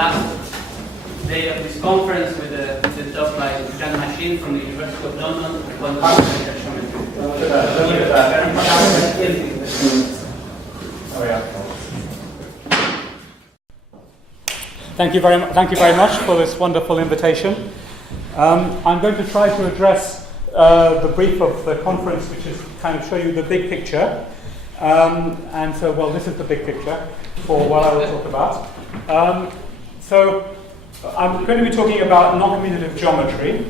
last day of this conference with a talk by Shahn Majid from the University of London. Thank you very much for this wonderful invitation. I'm going to try to address the brief of the conference, which is kind of show you the big picture. And so, well, this is the big picture for what I will talk about. So I'm going to be talking about non-commutative geometry.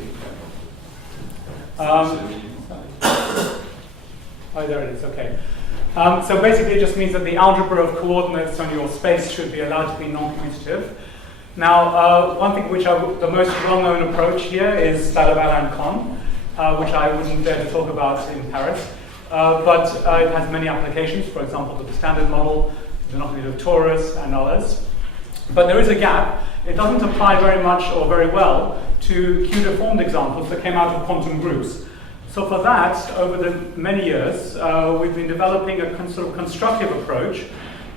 Oh, there it is, okay. So basically it just means that the algebra of coordinates on your space should be allowed to be non-commutative. Now, one thing which the most well-known approach here is that of Alain Connes, which I wouldn't dare to talk about in Paris. But it has many applications, for example, to the standard model, the non-commutative torus, and others. But there is a gap. It doesn't apply very much or very well to Q-deformed examples that came out of quantum groups. So for that, over the many years, we've been developing a sort of constructive approach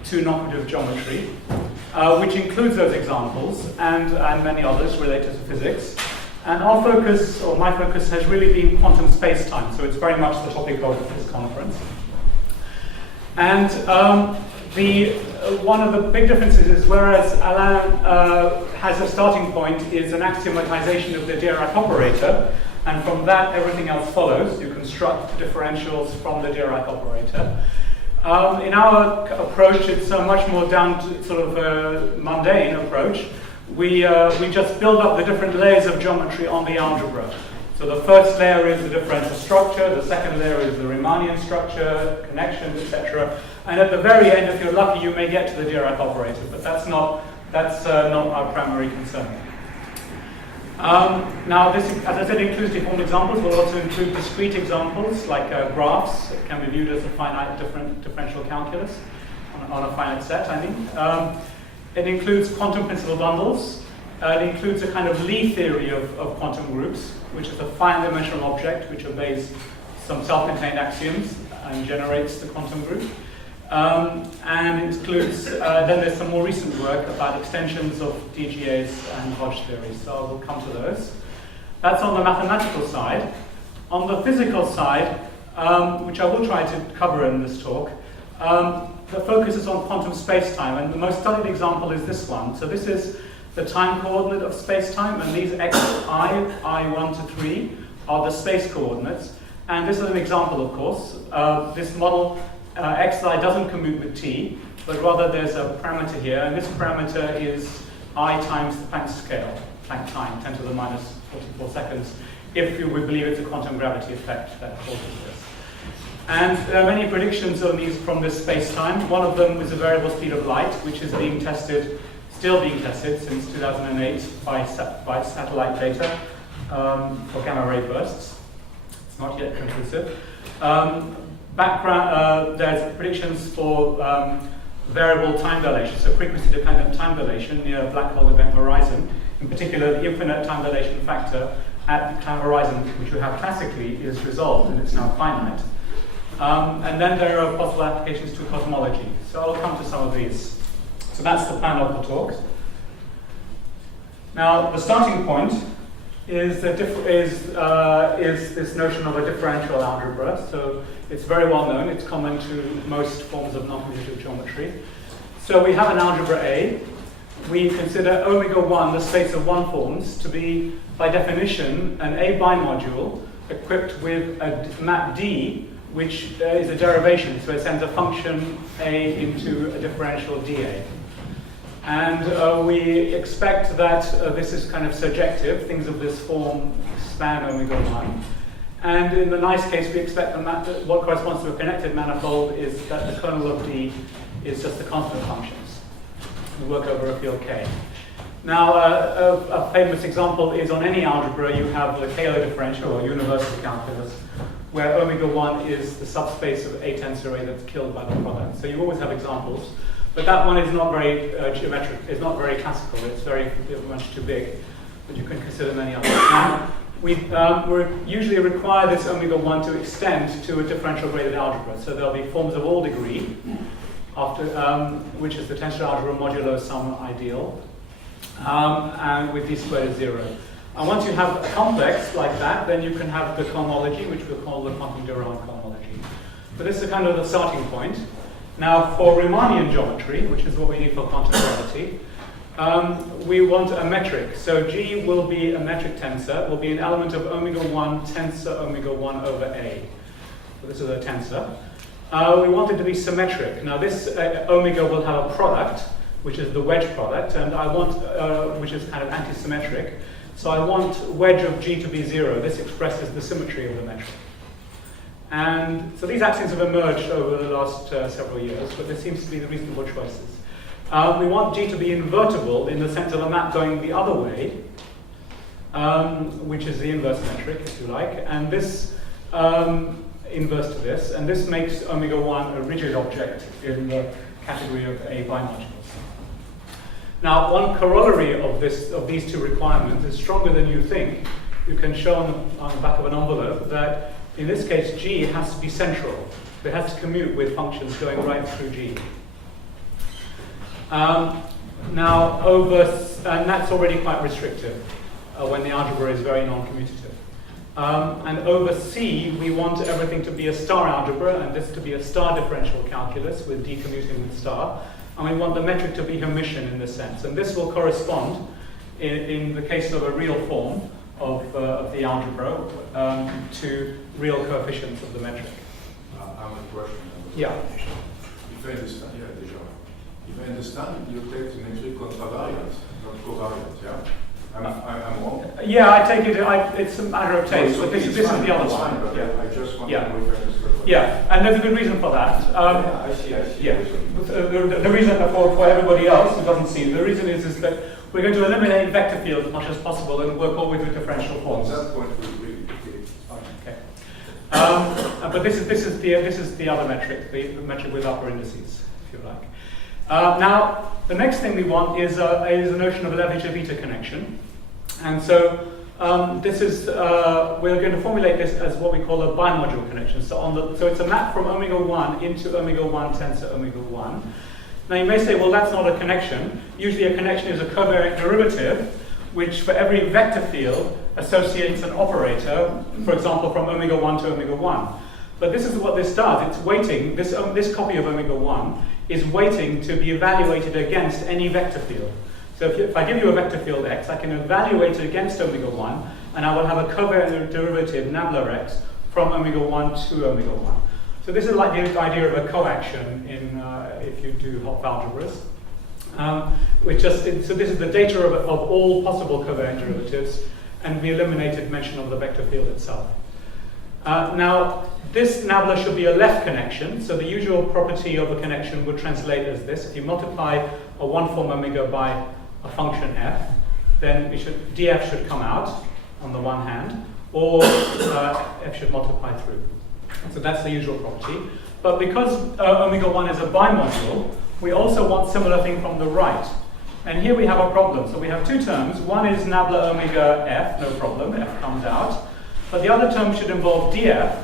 to non-commutative geometry, which includes those examples and many others related to physics. And our focus, or my focus, has really been quantum space-time, so it's very much the topic of this conference. And one of the big differences is, whereas Alain has a starting point is an axiomatization of the Dirac operator, and from that everything else follows. You construct differentials from the Dirac operator. In our approach, it's a much more down to sort of a mundane approach. We just build up the different layers of geometry on the algebra. So the first layer is the differential structure, the second layer is the Riemannian structure, connections, etc. And at the very end, if you're lucky, you may get to the Dirac operator, but that's not our primary concern. Now, this, as I said, includes deformed examples. We'll also include discrete examples, like graphs. It can be viewed as a finite differential calculus on a finite set, I mean. It includes quantum principal bundles. It includes a kind of Lie theory of quantum groups, which is a finite dimensional object which obeys some self-contained axioms and generates the quantum group. And it includes, then there's some more recent work about extensions of DGAs and Hodge theories, so we'll come to those. That's on the mathematical side. On the physical side, which I will try to cover in this talk, the focus is on quantum space-time, and the most studied example is this one. So this is the time coordinate of space-time, and these I1 to 3, are the space coordinates. And this is an example, of course. This model, xi, doesn't commute with t, but rather there's a parameter here, and this parameter is I times the Planck scale, Planck time, 10 to the minus 44 seconds, if we believe it's a quantum gravity effect that causes this. And there are many predictions on these from this space-time. One of them is a variable speed of light, which is being tested, still being tested since 2008 by satellite data for gamma ray bursts. It's not yet conclusive. There's predictions for variable time dilation, so frequency-dependent time dilation near a black hole event horizon. In particular, the infinite time dilation factor at the time horizon, which we have classically, is resolved, and it's now finite. And then there are possible applications to cosmology. So I'll come to some of these. So that's the plan of the talk. Now, the starting point is this notion of a differential algebra. So it's very well known. It's common to most forms of non-commutative geometry. So we have an algebra A. We consider omega 1, the space of one forms, to be, by definition, an A bimodule equipped with a map D, which is a derivation, so it sends a function A into a differential dA. And we expect that this is kind of surjective. Things of this form span omega 1. And in the nice case, we expect that what corresponds to a connected manifold is that the kernel of D is just the constant functions. We work over a field K. Now, a famous example is on any algebra, you have the Taylor differential or universal calculus, where omega 1 is the subspace of A tensor A that's killed by the product. So you always have examples, but that one is not very geometric, it's not very classical, it's very much too big, but you can consider many others. Now, we usually require this omega 1 to extend to a differential graded algebra, so there'll be forms of all degree, after, which is the tensor algebra modulo some ideal. and with d squared is 0. And once you have a complex like that, then you can have the cohomology, which we'll call the quantum Durand cohomology. But this is kind of the starting point. Now, for Riemannian geometry, which is what we need for quantum gravity, we want a metric. So G will be a metric tensor, will be an element of omega 1 tensor omega 1 over A. So this is a tensor. We want it to be symmetric. Now this omega will have a product, which is the wedge product, and I want, which is kind of anti-symmetric. So I want wedge of G to be 0. This expresses the symmetry of the metric. And so these axioms have emerged over the last several years, but there seems to be the reasonable choices. We want G to be invertible in the sense of a map going the other way, which is the inverse metric, if you like, and this inverse to this, and this makes omega 1 a rigid object in the category of A bimodules. Now, one corollary of these two requirements is stronger than you think. You can show on the back of an envelope that in this case G has to be central. It has to commute with functions going right through G. Now, and that's already quite restrictive when the algebra is very non-commutative. And over C, we want everything to be a star algebra, and this to be a star differential calculus with D commuting with star. And we want the metric to be Hermitian in this sense. And this will correspond, in the case of a real form of the algebra, to real coefficients of the metric. I have a question. Yeah. If I understand, if I understand, you take the metric contravariant, not covariant, yeah? I'm wrong? Yeah, I take it, it's a matter of taste, but this is the other fine, one. but Yeah. I just want Yeah. to know if I understood. Yeah, and there's a good reason for that. I see. Yeah. The reason for everybody else who doesn't see, the reason is that we're going to eliminate vector fields as much as possible and work always with differential forms. At that point, we agree. Okay. But this is the other metric, the metric with upper indices, if you like. Now, the next thing we want is a notion of a Levi-Civita connection, and so this is we're going to formulate this as what we call a bimodule connection. So it's a map from omega 1 into omega 1 tensor omega 1. Now you may say, well, that's not a connection. Usually a connection is a covariant derivative, which for every vector field associates an operator, for example, from omega 1 to omega 1. But this is what this does. It's weighting, this copy of omega 1 is weighting to be evaluated against any vector field. So if I give you a vector field x, I can evaluate it against omega 1, and I will have a covariant derivative nabla x from omega 1 to omega 1. So this is like the idea of a coaction in if you do Hopf algebras. So this is the data of all possible covariant derivatives, and we eliminated mention of the vector field itself. Now, this nabla should be a left connection, so the usual property of a connection would translate as this. If you multiply a one-form omega by a function f, then df should come out on the one hand, or f should multiply through. So that's the usual property. But because omega 1 is a bimodule, we also want similar thing from the right. And here we have a problem. So we have two terms. One is nabla omega f, no problem, f comes out. But the other term should involve df.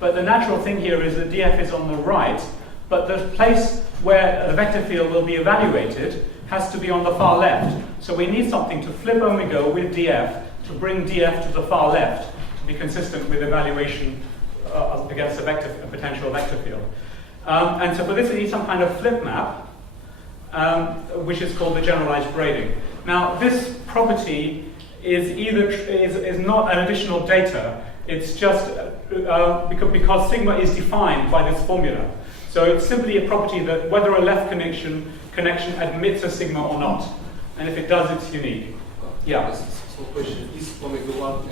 But the natural thing here is that df is on the right, but the place where the vector field will be evaluated has to be on the far left. So we need something to flip omega with df to bring df to the far left to be consistent with evaluation against a potential vector field. And so for this we need some kind of flip map, which is called the generalized braiding. Now this property is not an additional data. It's just because sigma is defined by this formula. So it's simply a property that whether a left connection admits a sigma or not. And if it does, it's unique. Yeah? So question, is omega 1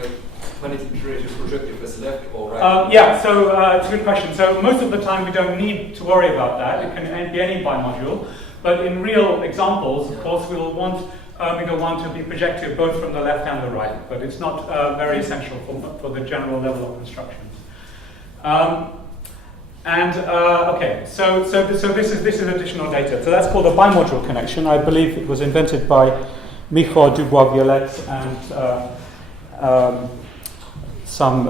when it's iterated projective as left or right? Yeah, so it's a good question. So most of the time we don't need to worry about that. It can be any bimodule. But in real examples, of course, we will want omega 1 to be projective both from the left and the right. But it's not very essential for the general level of constructions. Okay, so this is additional data. So that's called a bimodule connection. I believe it was invented by Michel Dubois-Violette and some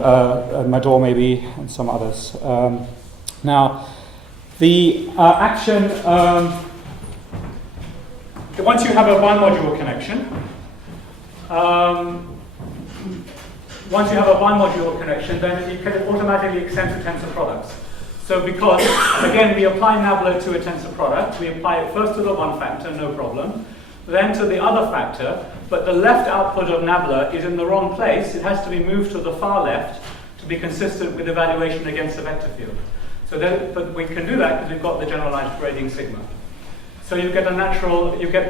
Mador maybe and some others. Now, the action. once you have a bimodule connection, then you can automatically extend to tensor products. So because, again, we apply nabla to a tensor product, we apply it first to the one factor, no problem, then to the other factor, but the left output of nabla is in the wrong place. It has to be moved to the far left to be consistent with evaluation against the vector field. So but we can do that because we've got the generalized grading sigma. So you get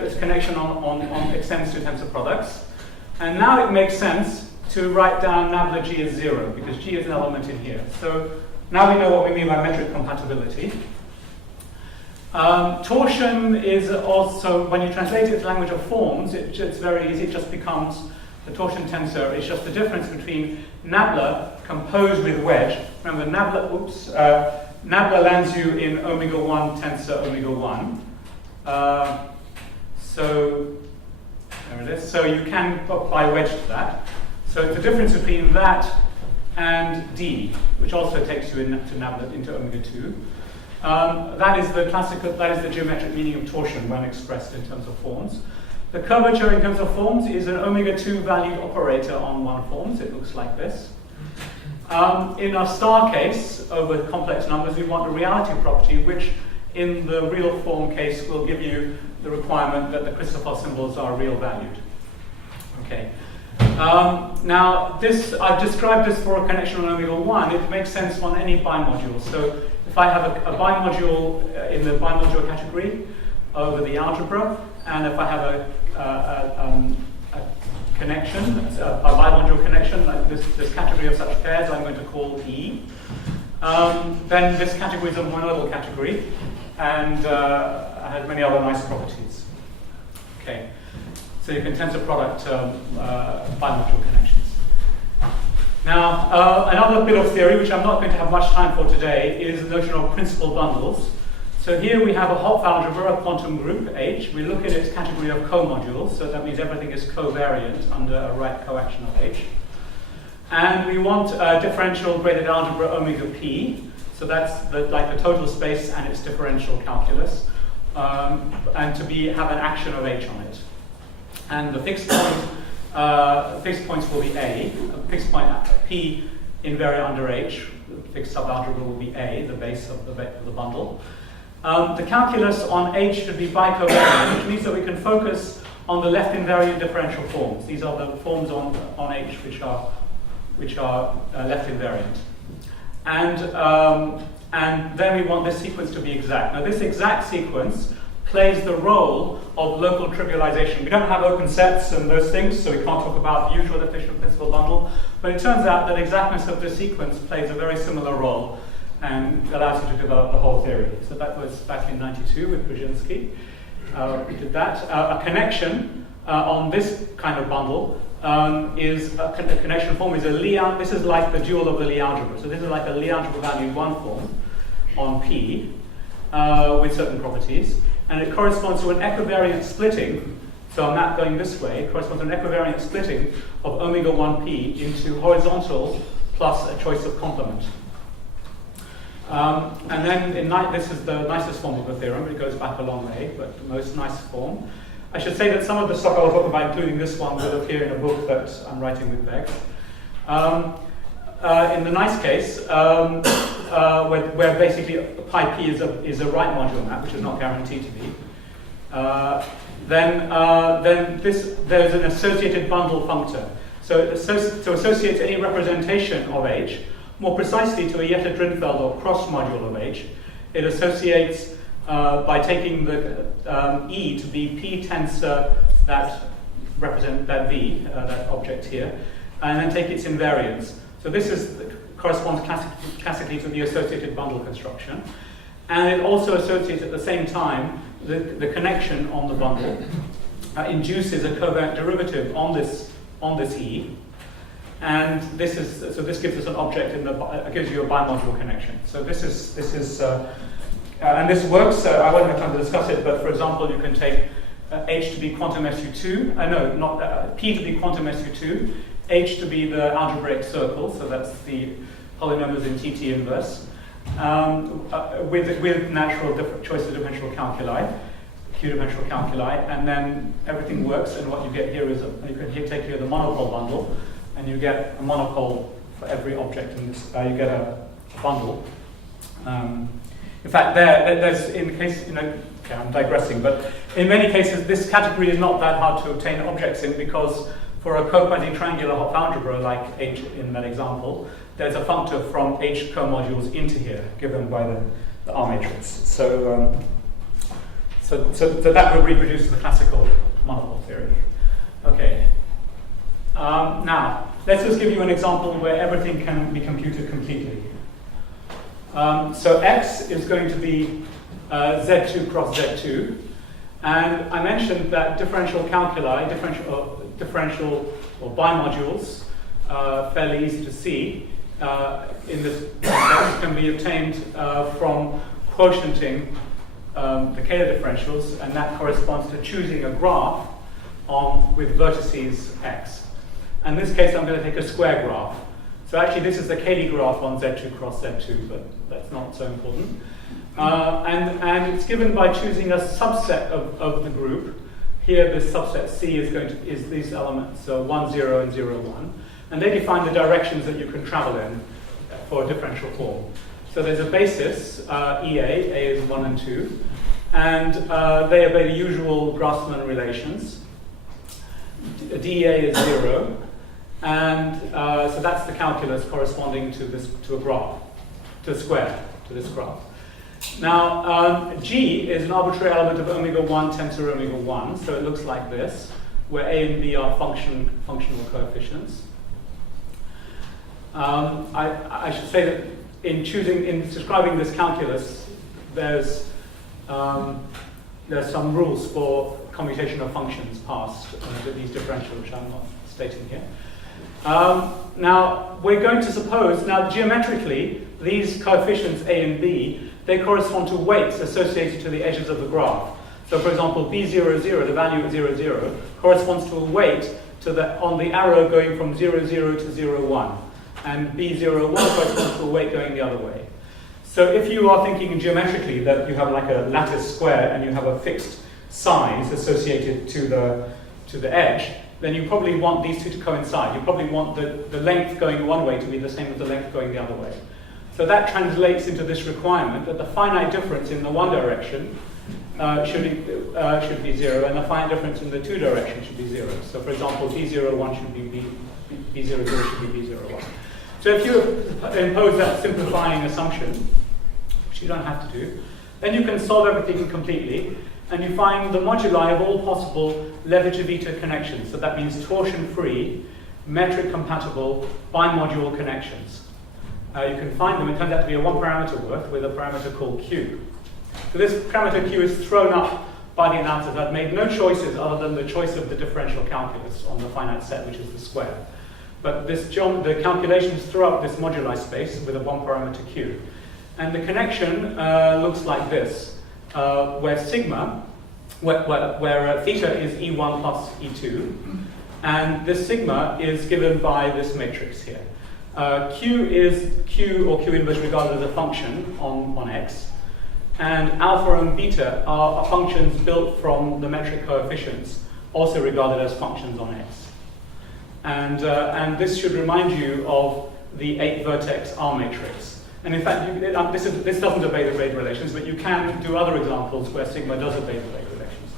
this connection on extends to tensor products. And now it makes sense to write down nabla G as 0, because G is an element in here. So now we know what we mean by metric compatibility. Torsion is also, when you translate it to language of forms, it's very easy. It just becomes, the torsion tensor is just the difference between nabla composed with wedge. Remember, nabla lands you in omega 1 tensor omega 1. So there it is. So you can apply wedge to that. So it's the difference between that and D, which also takes you into nabla into omega 2. That is the geometric meaning of torsion when expressed in terms of forms. The curvature in terms of forms is an omega 2 valued operator on one forms. It looks like this. In our star case, over complex numbers, we want a reality property, which in the real form case will give you the requirement that the Christoffel symbols are real valued. Okay. Now, I've described this for a connection on omega 1. It makes sense on any bimodule. So if I have a bimodule in the bimodule category over the algebra, and if I have a connection, a bimodule connection, like this category of such pairs I'm going to call E, then this category is a monodal category, and has many other nice properties. Okay. So you can tensor product bimodule connections. Now, another bit of theory, which I'm not going to have much time for today, is the notion of principal bundles. So here we have a Hopf algebra, a quantum group, H. We look at its category of comodules, so that means everything is covariant under a right coaction of H. And we want a differential braided algebra omega P, so that's like the total space and its differential calculus, and to have an action of H on it. And the fixed points will be A. Fixed point P invariant under H. The fixed subalgebra will be A, the base of the bundle. The calculus on H should be bicovariant, which means that we can focus on the left invariant differential forms. These are the forms on H which are left invariant. And then we want this sequence to be exact. Now, this exact sequence plays the role of local trivialization. We don't have open sets and those things, so we can't talk about the usual efficient principal bundle, but it turns out that exactness of this sequence plays a very similar role and allows you to develop the whole theory. So that was back in '92 with Brzezinski. We did that. A connection on this kind of bundle is a connection form is a Lie. This is like the dual of the Lie algebra. So this is like a Lie algebra valued 1 form on P with certain properties. And it corresponds to an equivariant splitting, so I'm not going this way, it corresponds to an equivariant splitting of omega 1p into horizontal plus a choice of complement. And then this is the nicest form of the theorem. It goes back a long way, but the most nice form. I should say that some of the stuff I will talk about, including this one, will appear in a book that I'm writing with Beck. In the nice case, where basically pi p is a right modular map, which is not guaranteed to be, then there's an associated bundle functor. So to associate any representation of H, more precisely to a Jeter-Drinfeld or cross module of H, it associates by taking the E to be P tensor that represent that V, that object here, and then take its invariance. So this corresponds classically to the associated bundle construction. And it also associates at the same time the connection on the bundle induces a covariant derivative on this E. And this gives us an object gives you a bimodule connection. So this is and this works. I won't have time to discuss it, but for example, you can take H to be quantum SU2. P to be quantum SU2. H to be the algebraic circle, so that's the polynomials in TT inverse, with natural choice of differential calculi. Q-dimensional calculi, and then everything works, and what you get here is, you can take here the monopole bundle, and you get a monopole for every object in this, you get a bundle. In fact, there's, in case, okay, I'm digressing, but in many cases, this category is not that hard to obtain objects in, because for a co-pointing triangular Hopf algebra, like H in that example, there's a functor from H co-modules into here, given by the R matrix. So that will reproduce the classical monopole theory. Okay. Now, let's just give you an example where everything can be computed completely. So X is going to be Z2 cross Z2. And I mentioned that differential calculi, differential or bimodules, fairly easy to see in this context, can be obtained from quotienting the Kähler differentials, and that corresponds to choosing a graph with vertices X. In this case, I'm going to take a square graph. So actually, this is the Kähler graph on Z2 cross Z2, but that's not so important. And it's given by choosing a subset of the group. Here, this subset C is these elements, so 1, 0, and 0, 1. And they define the directions that you can travel in for a differential form. So there's a basis, EA, A is 1 and 2, and they obey the usual Grassmann relations. DEA is 0, and so that's the calculus corresponding to a graph, to a square, to this graph. Now, G is an arbitrary element of omega 1 tensor omega 1, so it looks like this, where A and B are functional coefficients. I should say that in describing this calculus, there's some rules for commutation of functions past these differentials, which I'm not stating here. Now, we're going to suppose, now geometrically, these coefficients A and B, they correspond to weights associated to the edges of the graph. So for example, B00, the value at 0, 0, corresponds to a weight on the arrow going from 0, 0 to 0, 1. And B01 corresponds to a weight going the other way. So if you are thinking geometrically that you have like a lattice square and you have a fixed size associated to the edge, then you probably want these two to coincide. You probably want the length going one way to be the same as the length going the other way. So that translates into this requirement that the finite difference in the one direction should be 0, and the finite difference in the two directions should be 0. So for example, B01 should be B00 should be B01. So if you impose that simplifying assumption, which you don't have to do, then you can solve everything completely, and you find the moduli of all possible Levi-Civita connections. So that means torsion-free, metric-compatible, bimodule connections. You can find them. It turns out to be a one-parameter worth with a parameter called Q. So this parameter Q is thrown up by the analysis. I've made no choices other than the choice of the differential calculus on the finite set, which is the square. But the calculations throw up this moduli space with a one-parameter Q. And the connection looks like this, where sigma, where theta is E1 plus E2, and this sigma is given by this matrix here. Q is Q, or Q inverse regarded as a function on X, and alpha and beta are functions built from the metric coefficients, also regarded as functions on X. And this should remind you of the 8-vertex R matrix. And in fact, this doesn't obey the Braided relations, but you can do other examples where sigma does obey the Braided relations.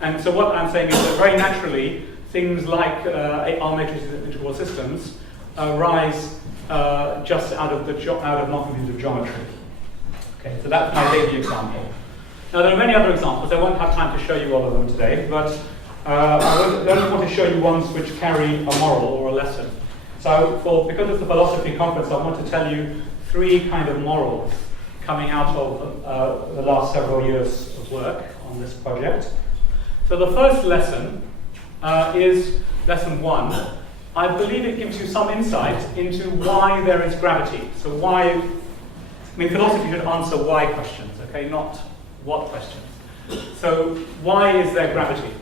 And so what I'm saying is that very naturally, things like R matrices in integral systems rise just out of non-commutative geometry. Okay, so that's my baby example. Now there are many other examples. I won't have time to show you all of them today, but I only want to show you ones which carry a moral or a lesson. So because it's a philosophy conference, I want to tell you 3 kind of morals coming out of the last several years of work on this project. So the first lesson is lesson 1. I believe it gives you some insight into why there is gravity. So philosophy should answer why questions, okay, not what questions. So why is there gravity?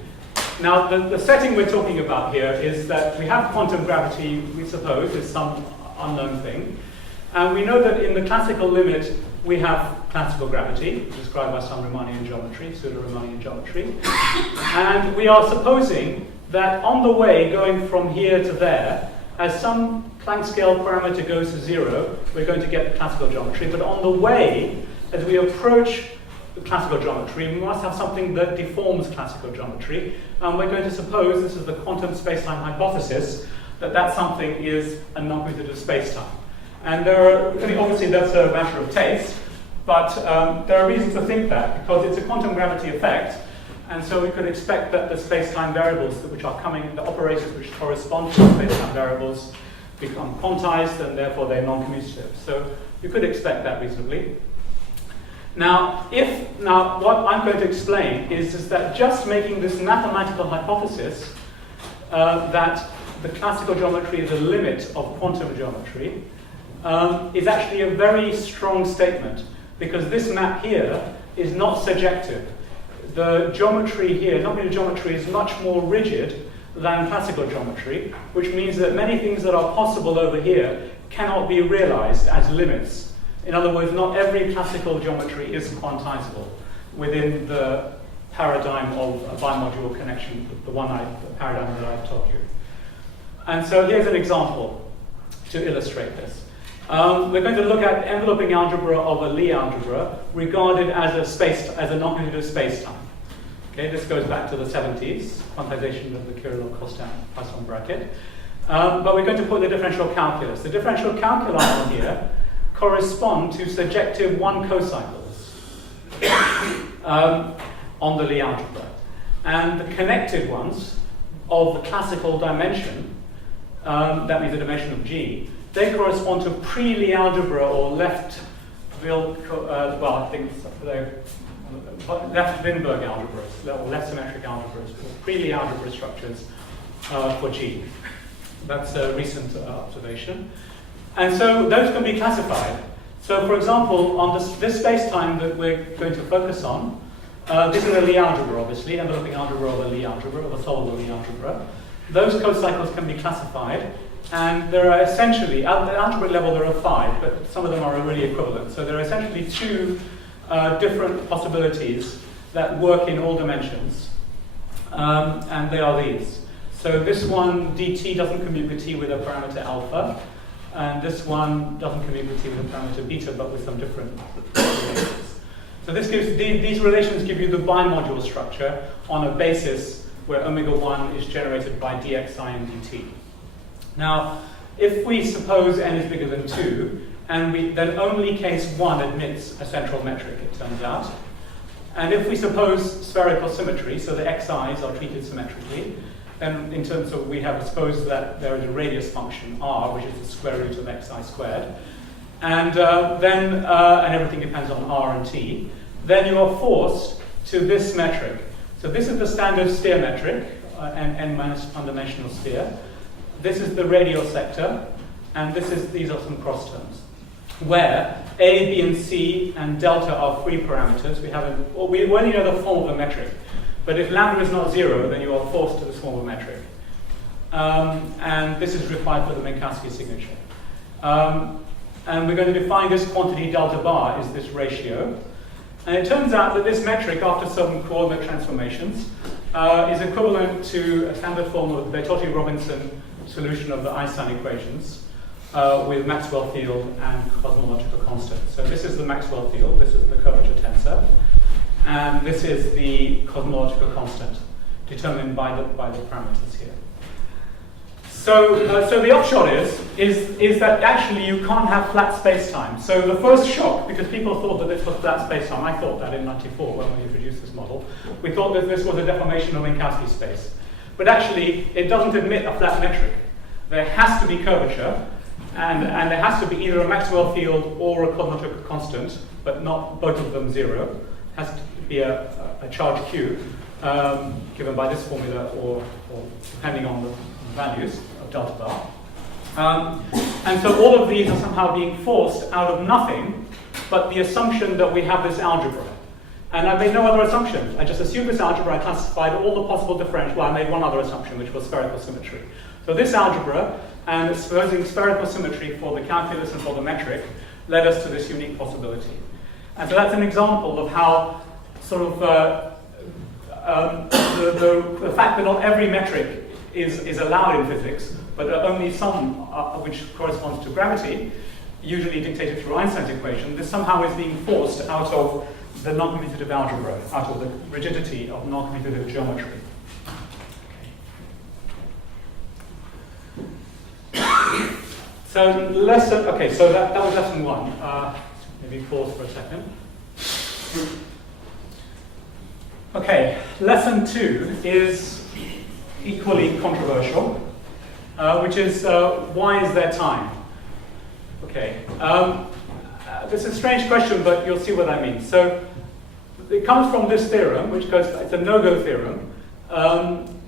Now, the setting we're talking about here is that we have quantum gravity, we suppose, is some unknown thing. And we know that in the classical limit, we have classical gravity, described by some Riemannian geometry, pseudo-Riemannian geometry. And we are supposing that on the way, going from here to there, as some Planck scale parameter goes to 0, we're going to get the classical geometry. But on the way, as we approach the classical geometry, we must have something that deforms classical geometry. And we're going to suppose, this is the quantum spacetime hypothesis, that that something is a non-commutative spacetime. And obviously that's a matter of taste, but there are reasons to think that, because it's a quantum gravity effect, and so we could expect that the space-time variables which are coming, the operators which correspond to the space-time variables, become quantized, and therefore they're non-commutative. So you could expect that reasonably. Now, what I'm going to explain is that just making this mathematical hypothesis that the classical geometry is a limit of quantum geometry is actually a very strong statement, because this map here is not surjective. The geometry here, non-commutative geometry, is much more rigid than classical geometry, which means that many things that are possible over here cannot be realized as limits. In other words, not every classical geometry is quantizable within the paradigm of a bimodule connection, the paradigm that I've told you. And so here's an example to illustrate this. We're going to look at enveloping algebra of a Lie algebra regarded as a non-commutative spacetime. Okay, this goes back to the 70s, quantization of the Kirillov-Poisson bracket. But we're going to put the differential calculus. The differential calculi on here correspond to surjective 1 cocycles on the Lie algebra. And the connected ones of the classical dimension, that means the dimension of G, they correspond to pre-Lie algebra or left Windberg algebras, or left symmetric algebras, or pre-Lie algebra structures for G. That's a recent observation. And so those can be classified. So for example, on this space-time that we're going to focus on, this is a Lie algebra, obviously, enveloping algebra of a Lie algebra, of a solvable Lie algebra. Those cocycles can be classified, and there are essentially, at the algebraic level there are 5, but some of them are really equivalent. So there are essentially 2 different possibilities that work in all dimensions, and they are these. So this one, dt, doesn't commute with t with a parameter alpha, and this one doesn't commute with t with a parameter beta, but with some different relations. So this gives these relations give you the bimodule structure on a basis where omega1 is generated by dxi and dt. Now, if we suppose n is bigger than 2, and then only case 1 admits a central metric, it turns out. And if we suppose spherical symmetry, so the xi's are treated symmetrically, then in terms of, we have supposed that there is a radius function r, which is the square root of xi squared, and and everything depends on r and t, then you are forced to this metric. So this is the standard sphere metric, n minus one-dimensional sphere. This is the radial sector, and these are some cross terms, where a, b, and c and delta are free parameters. We only know the form of a metric, but if lambda is not 0, then you are forced to this form of metric. And this is required for the Minkowski signature. And we're going to define this quantity delta bar is this ratio. And it turns out that this metric, after certain coordinate transformations, is equivalent to a standard form of the Bertotti-Robinson solution of the Einstein equations with Maxwell field and cosmological constant. So this is the Maxwell field, this is the curvature tensor, and this is the cosmological constant determined by the parameters here. So the upshot is that actually you can't have flat space-time. So the first shock, because people thought that this was flat space-time, I thought that in '94 when we introduced this model, we thought that this was a deformation of Minkowski space. But actually, it doesn't admit a flat metric. There has to be curvature, and there has to be either a Maxwell field or a cosmological constant, but not both of them 0. It has to be a charge Q, given by this formula, or depending on the values of delta bar. And so all of these are somehow being forced out of nothing, but the assumption that we have this algebra. And I made no other assumption. I just assumed this algebra, I classified all the possible differential. Well, I made one other assumption, which was spherical symmetry. So this algebra and supposing spherical symmetry for the calculus and for the metric led us to this unique possibility. And so that's an example of how sort of the fact that not every metric is allowed in physics, but only some which corresponds to gravity, usually dictated through Einstein's equation, this somehow is being forced out of the non-commutative algebra, out of the rigidity of non-commutative geometry. So that was lesson 1. Maybe pause for a second. Okay, lesson 2 is equally controversial, which is why is there time? Okay, this is a strange question, but you'll see what I mean. So it comes from this theorem, which goes, it's a no-go theorem.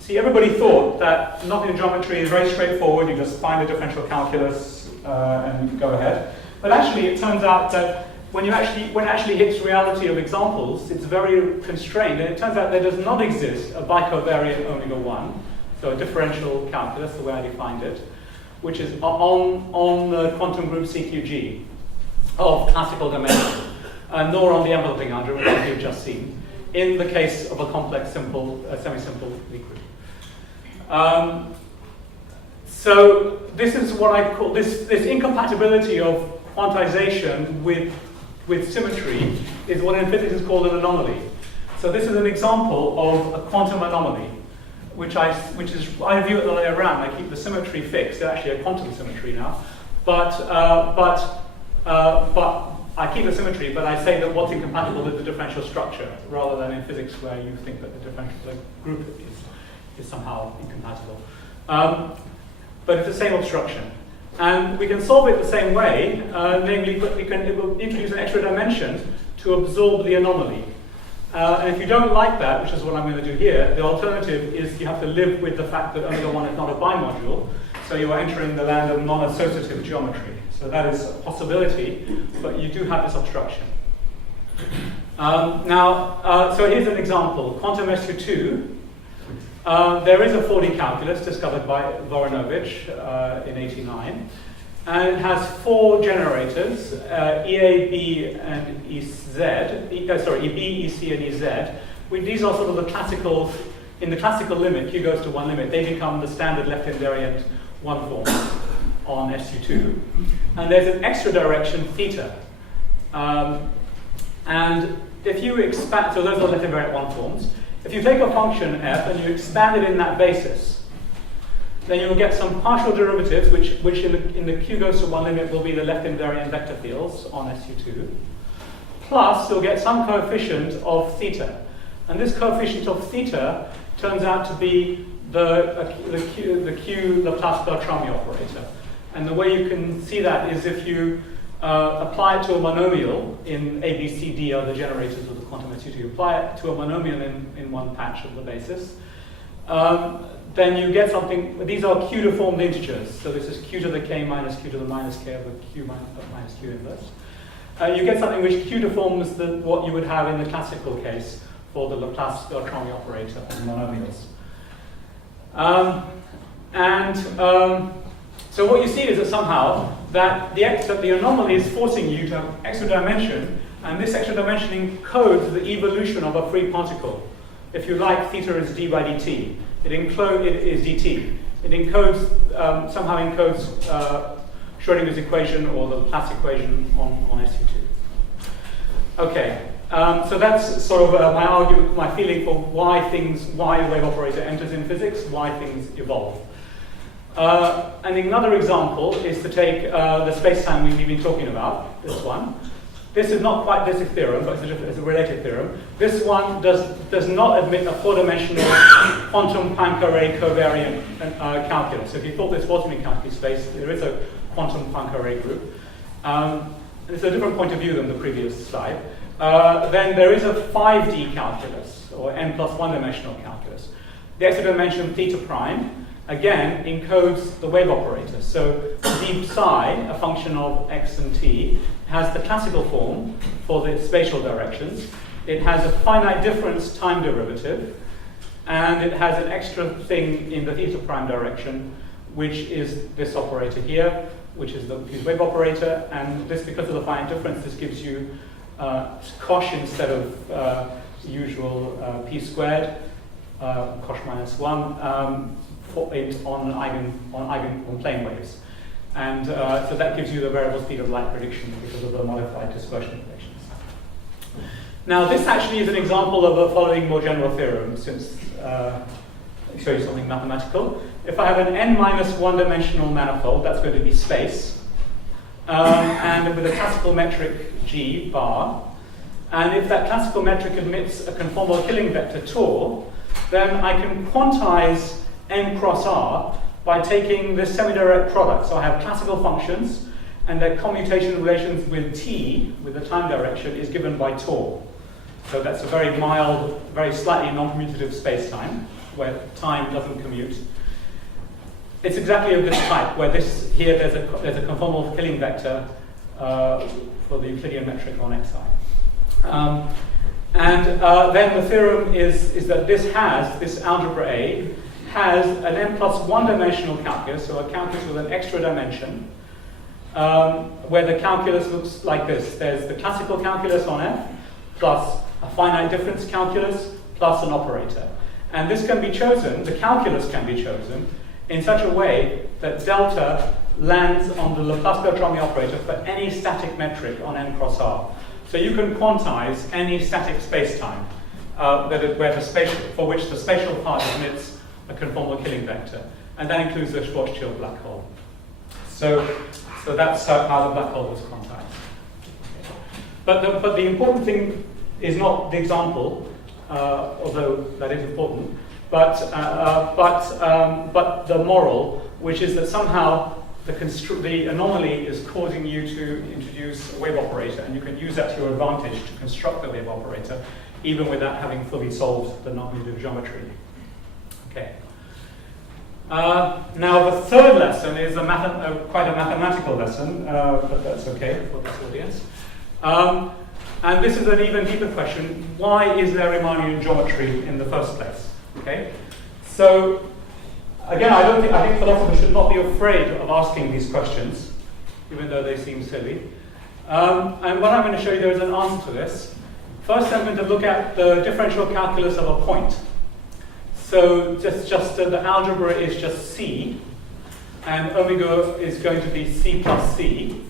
See, everybody thought that non-linear geometry is very straightforward. You just find a differential calculus and go ahead. But actually, it turns out that when it actually hits reality of examples, it's very constrained. And it turns out there does not exist a bicovariant omega 1, so a differential calculus, the way I defined it, which is on the quantum group CQG of classical dimension, nor on the enveloping algebra, which you've just seen, in the case of a complex, semi-simple liquid. So this is what I call this incompatibility of quantization with symmetry is what in physics is called an anomaly. So this is an example of a quantum anomaly, which I view it the other way around. I keep the symmetry fixed. It's actually a quantum symmetry now, but I keep the symmetry, but I say that what's incompatible with the differential structure, rather than in physics where you think that the group is somehow incompatible. But it's the same obstruction. And we can solve it the same way, namely, it will introduce an extra dimension to absorb the anomaly. And if you don't like that, which is what I'm going to do here, the alternative is you have to live with the fact that omega 1 is not a bimodule, so you are entering the land of non-associative geometry. So that is a possibility, but you do have this obstruction. So here's an example. Quantum SU2. There is a 4D calculus discovered by Voronovich in '89, and it has 4 generators: EA, B, and EZ. EB, EC, and EZ. These are sort of the classical. In the classical limit, Q goes to one limit. They become the standard left invariant one form on SU2, and there's an extra direction theta. And if you expand, so those are left invariant one forms. If you take a function f and you expand it in that basis, then you'll get some partial derivatives, which in the Q goes to one limit will be the left invariant vector fields on SU2. Plus, you'll get some coefficient of theta. And this coefficient of theta turns out to be the Q Laplace-Beltrami operator. And the way you can see that is if you apply it to a monomial in A, B, C, D are the generators of the quantum SU2. You apply it to a monomial in one patch of the basis. Then you get something, these are Q deformed integers. So this is Q to the K minus Q to the minus K of the Q minus Q inverse. You get something which Q deforms what you would have in the classical case for the Laplace-Beltrami operator on monomials. So what you see is that somehow that the anomaly is forcing you to have extra dimension, and this extra dimension encodes the evolution of a free particle. If you like, theta is d by dt. It is dt. It encodes somehow encodes Schrodinger's equation or the Laplace equation on SU2. Okay, so that's sort of my feeling for why a wave operator enters in physics, why things evolve. And another example is to take the space-time we've been talking about, this one. This is not quite this theorem, but it's a related theorem. This one does not admit a 4-dimensional quantum Poincaré covariant calculus. So if you thought this was in calculus space, there is a quantum Poincaré group. And it's a different point of view than the previous slide. Then there is a 5D calculus, or n plus 1-dimensional calculus. The extra dimension theta prime, again, encodes the wave operator. So d psi, a function of x and t, has the classical form for the spatial directions. It has a finite difference time derivative, and it has an extra thing in the theta prime direction, which is this operator here, which is the diffuse wave operator, and this, because of the finite difference, this gives you cosh instead of usual p squared, cosh minus 1, on plane waves. And so that gives you the variable speed of light prediction because of the modified dispersion relations. Now this actually is an example of a following more general theorem, since I'll show you something mathematical. If I have an n minus one dimensional manifold, that's going to be space, and with a classical metric G bar, and if that classical metric admits a conformal killing vector tau, then I can quantize n cross r by taking this semi-direct product. So I have classical functions, and their commutation relations with t, with the time direction, is given by tau. So that's a very mild, very slightly non-commutative space-time, where time doesn't commute. It's exactly of this type, where there's a conformal killing vector for the Euclidean metric on xi. Then the theorem is that this algebra A has an n plus one dimensional calculus, so a calculus with an extra dimension, where the calculus looks like this. There's the classical calculus on F, plus a finite difference calculus, plus an operator. And this can be chosen, the calculus can be chosen, in such a way that delta lands on the Laplace spectrometry operator for any static metric on n cross r. So you can quantize any static spacetime for which the spatial part admits a conformal killing vector. And that includes the Schwarzschild black hole. So that's how the black hole was quantized. But the important thing is not the example, although that is important, but the moral, which is that somehow the anomaly is causing you to introduce a wave operator, and you can use that to your advantage to construct the wave operator, even without having fully solved the non-commutative geometry. Okay. Now the third lesson is quite a mathematical lesson, but that's okay for this audience. And this is an even deeper question: why is there Riemannian geometry in the first place? Okay. So again, I think philosophers should not be afraid of asking these questions, even though they seem silly. And what I'm going to show you there is an answer to this. First, I'm going to look at the differential calculus of a point. So just the algebra is just C, and omega is going to be C plus C.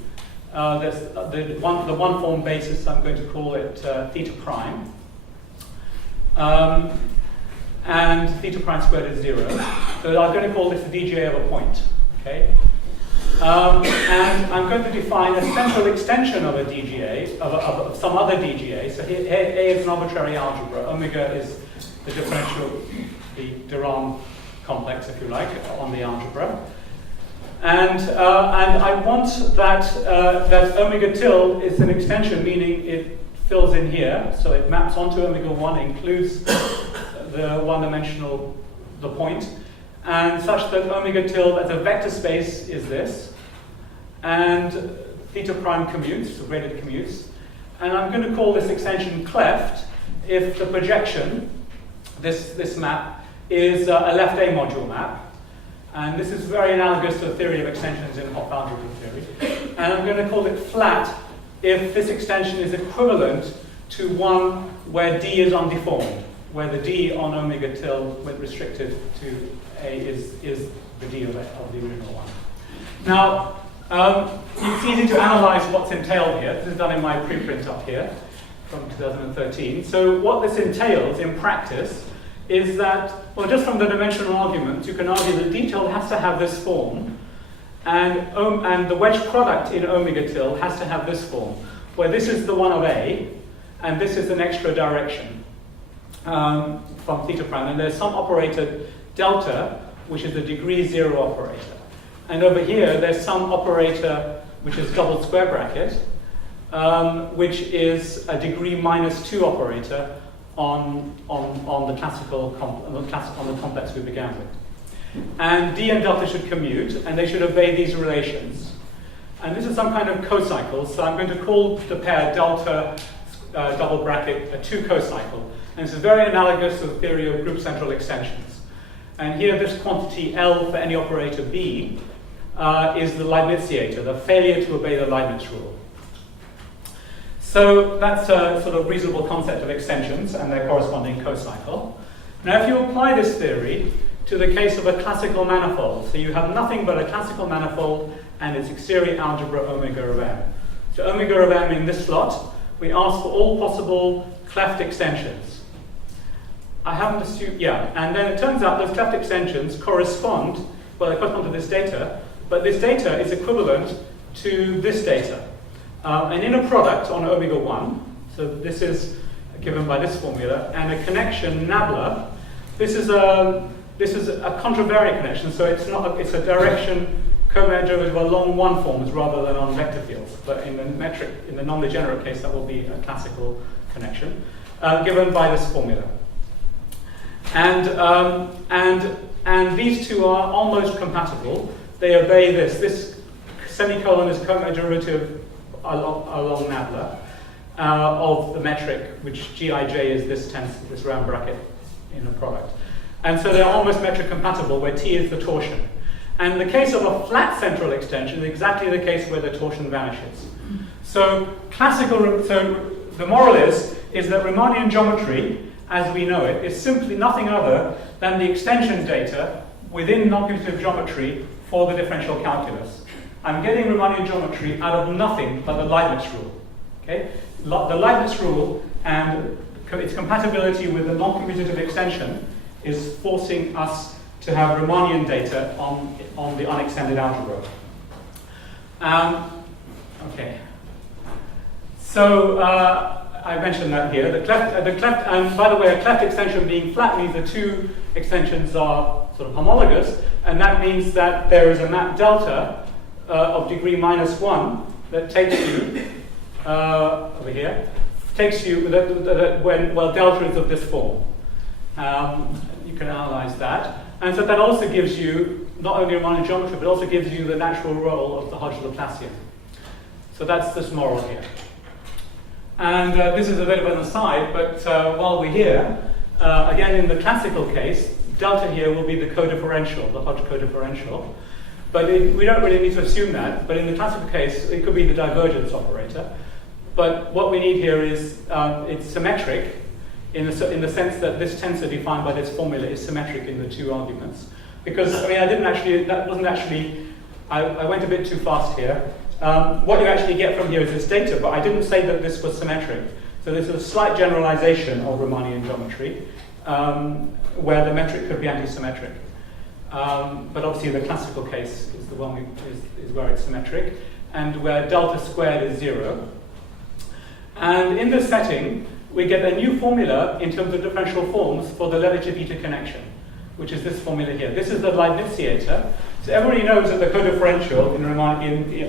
There's the one form basis, I'm going to call it theta prime. And theta prime squared is 0. So I'm going to call this the DGA of a point. Okay? And I'm going to define a central extension of a DGA, of some other DGA. So here, A is an arbitrary algebra. Omega is the differential, the Durand complex, if you like, on the algebra. And I want that omega tilde is an extension, meaning it fills in here. So it maps onto omega 1, includes the one-dimensional, the point, and such that omega tilde as a vector space is this, and theta prime commutes, so braided commutes, and I'm going to call this extension cleft if the projection, this map, is a left A module map, and this is very analogous to the theory of extensions in Hopf algebra theory, and I'm going to call it flat if this extension is equivalent to one where D is undeformed, where the D on omega tilde with restricted to A is the D of the original one. Now, it's easy to analyze what's entailed here. This is done in my preprint up here from 2013. So what this entails in practice is that, well, just from the dimensional argument, you can argue that D tilde has to have this form, and the wedge product in omega tilde has to have this form, where this is the one of A, and this is an extra direction. From theta prime, and there's some operator delta, which is the degree 0 operator. And over here, there's some operator, which is double square bracket, which is a degree -2 operator on the classical on the complex we began with. And D and delta should commute, and they should obey these relations. And this is some kind of cocycle, so I'm going to call the pair delta double bracket a 2 cocycle. And this is very analogous to the theory of group central extensions. And here this quantity L for any operator B is the Leibniziator, the failure to obey the Leibniz rule. So that's a sort of reasonable concept of extensions and their corresponding cocycle. Now if you apply this theory to the case of a classical manifold, so you have nothing but a classical manifold and its exterior algebra omega of m. So omega of m in this slot, we ask for all possible cleft extensions. I haven't assumed, yeah, and then it turns out those cleft extensions correspond, well, they correspond to this data, but this data is equivalent to this data. An inner product on omega 1, so this is given by this formula, and a connection nabla. This is a contravariant connection, so it's not it's a direction co-measure derivative along one forms rather than on vector fields. But in the non-degenerate case, that will be a classical connection given by this formula. And these two are almost compatible. They obey this. This semicolon is co-measure derivative along nabla of the metric, which Gij is this tensor, this round bracket in a product. And so they're almost metric compatible, where T is the torsion. And the case of a flat central extension is exactly the case where the torsion vanishes. So the moral is that Riemannian geometry, as we know it, is simply nothing other than the extension data within non-commutative geometry for the differential calculus. I'm getting Riemannian geometry out of nothing but the Leibniz rule. Okay? The Leibniz rule and its compatibility with the non-commutative extension is forcing us to have Riemannian data on the unextended algebra. Okay. So I mentioned that here. The cleft, and by the way, a cleft extension being flat means the two extensions are sort of homologous, and that means that there is a map delta of degree -1 that takes you over here. Takes you when delta is of this form. You can analyze that. And so that also gives you not only Riemannian geometry, but also gives you the natural role of the Hodge Laplacian. So that's this moral here. And this is a bit of an aside, but while we're here, again in the classical case, delta here will be the codifferential, the Hodge codifferential. But we don't really need to assume that, but in the classical case, it could be the divergence operator. But what we need here is it's symmetric, in the sense that this tensor defined by this formula is symmetric in the two arguments. Because, I mean, I went a bit too fast here. What you actually get from here is this data, but I didn't say that this was symmetric. So this is a slight generalization of Riemannian geometry, where the metric could be antisymmetric. But obviously the classical case is the one is where it's symmetric, and where delta squared is 0. And in this setting, we get a new formula in terms of differential forms for the Levi-Civita connection, which is this formula here. This is the Leibniziator. So everybody knows that the codifferential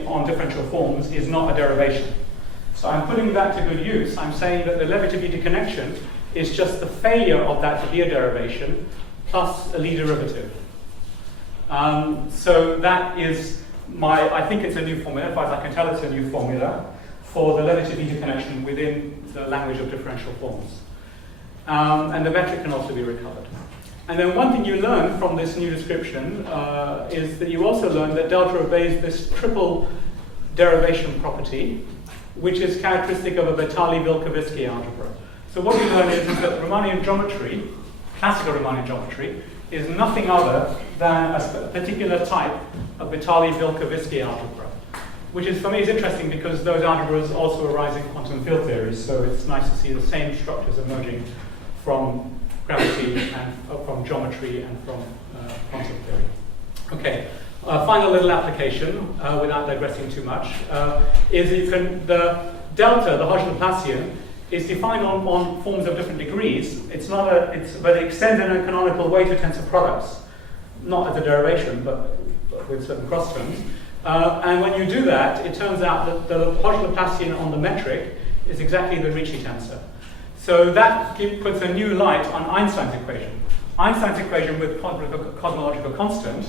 on differential forms is not a derivation. So I'm putting that to good use. I'm saying that the Levi-Civita connection is just the failure of that to be a derivation plus a Lie derivative. So that is I think it's a new formula, as far as I can tell it's a new formula for the Levi-Civita connection within the language of differential forms. And the metric can also be recovered. And then one thing you learn from this new description is that you also learn that delta obeys this triple derivation property, which is characteristic of a Bernoulli-Vilkovisky algebra. So what we learn is that Riemannian geometry, classical Riemannian geometry, is nothing other than a particular type of Bernoulli-Vilkovisky algebra, which is, for me, is interesting because those algebras also arise in quantum field theories, so it's nice to see the same structures emerging from gravity and from geometry and from quantum theory. Okay, final little application, without digressing too much, is the delta, the Hodge Laplacian, is defined on forms of different degrees. But it extends in a canonical way to tensor products, not as a derivation, but with certain cross terms. And when you do that, it turns out that the Hodge Laplacian on the metric is exactly the Ricci tensor. So that puts a new light on Einstein's equation. Einstein's equation with cosmological constant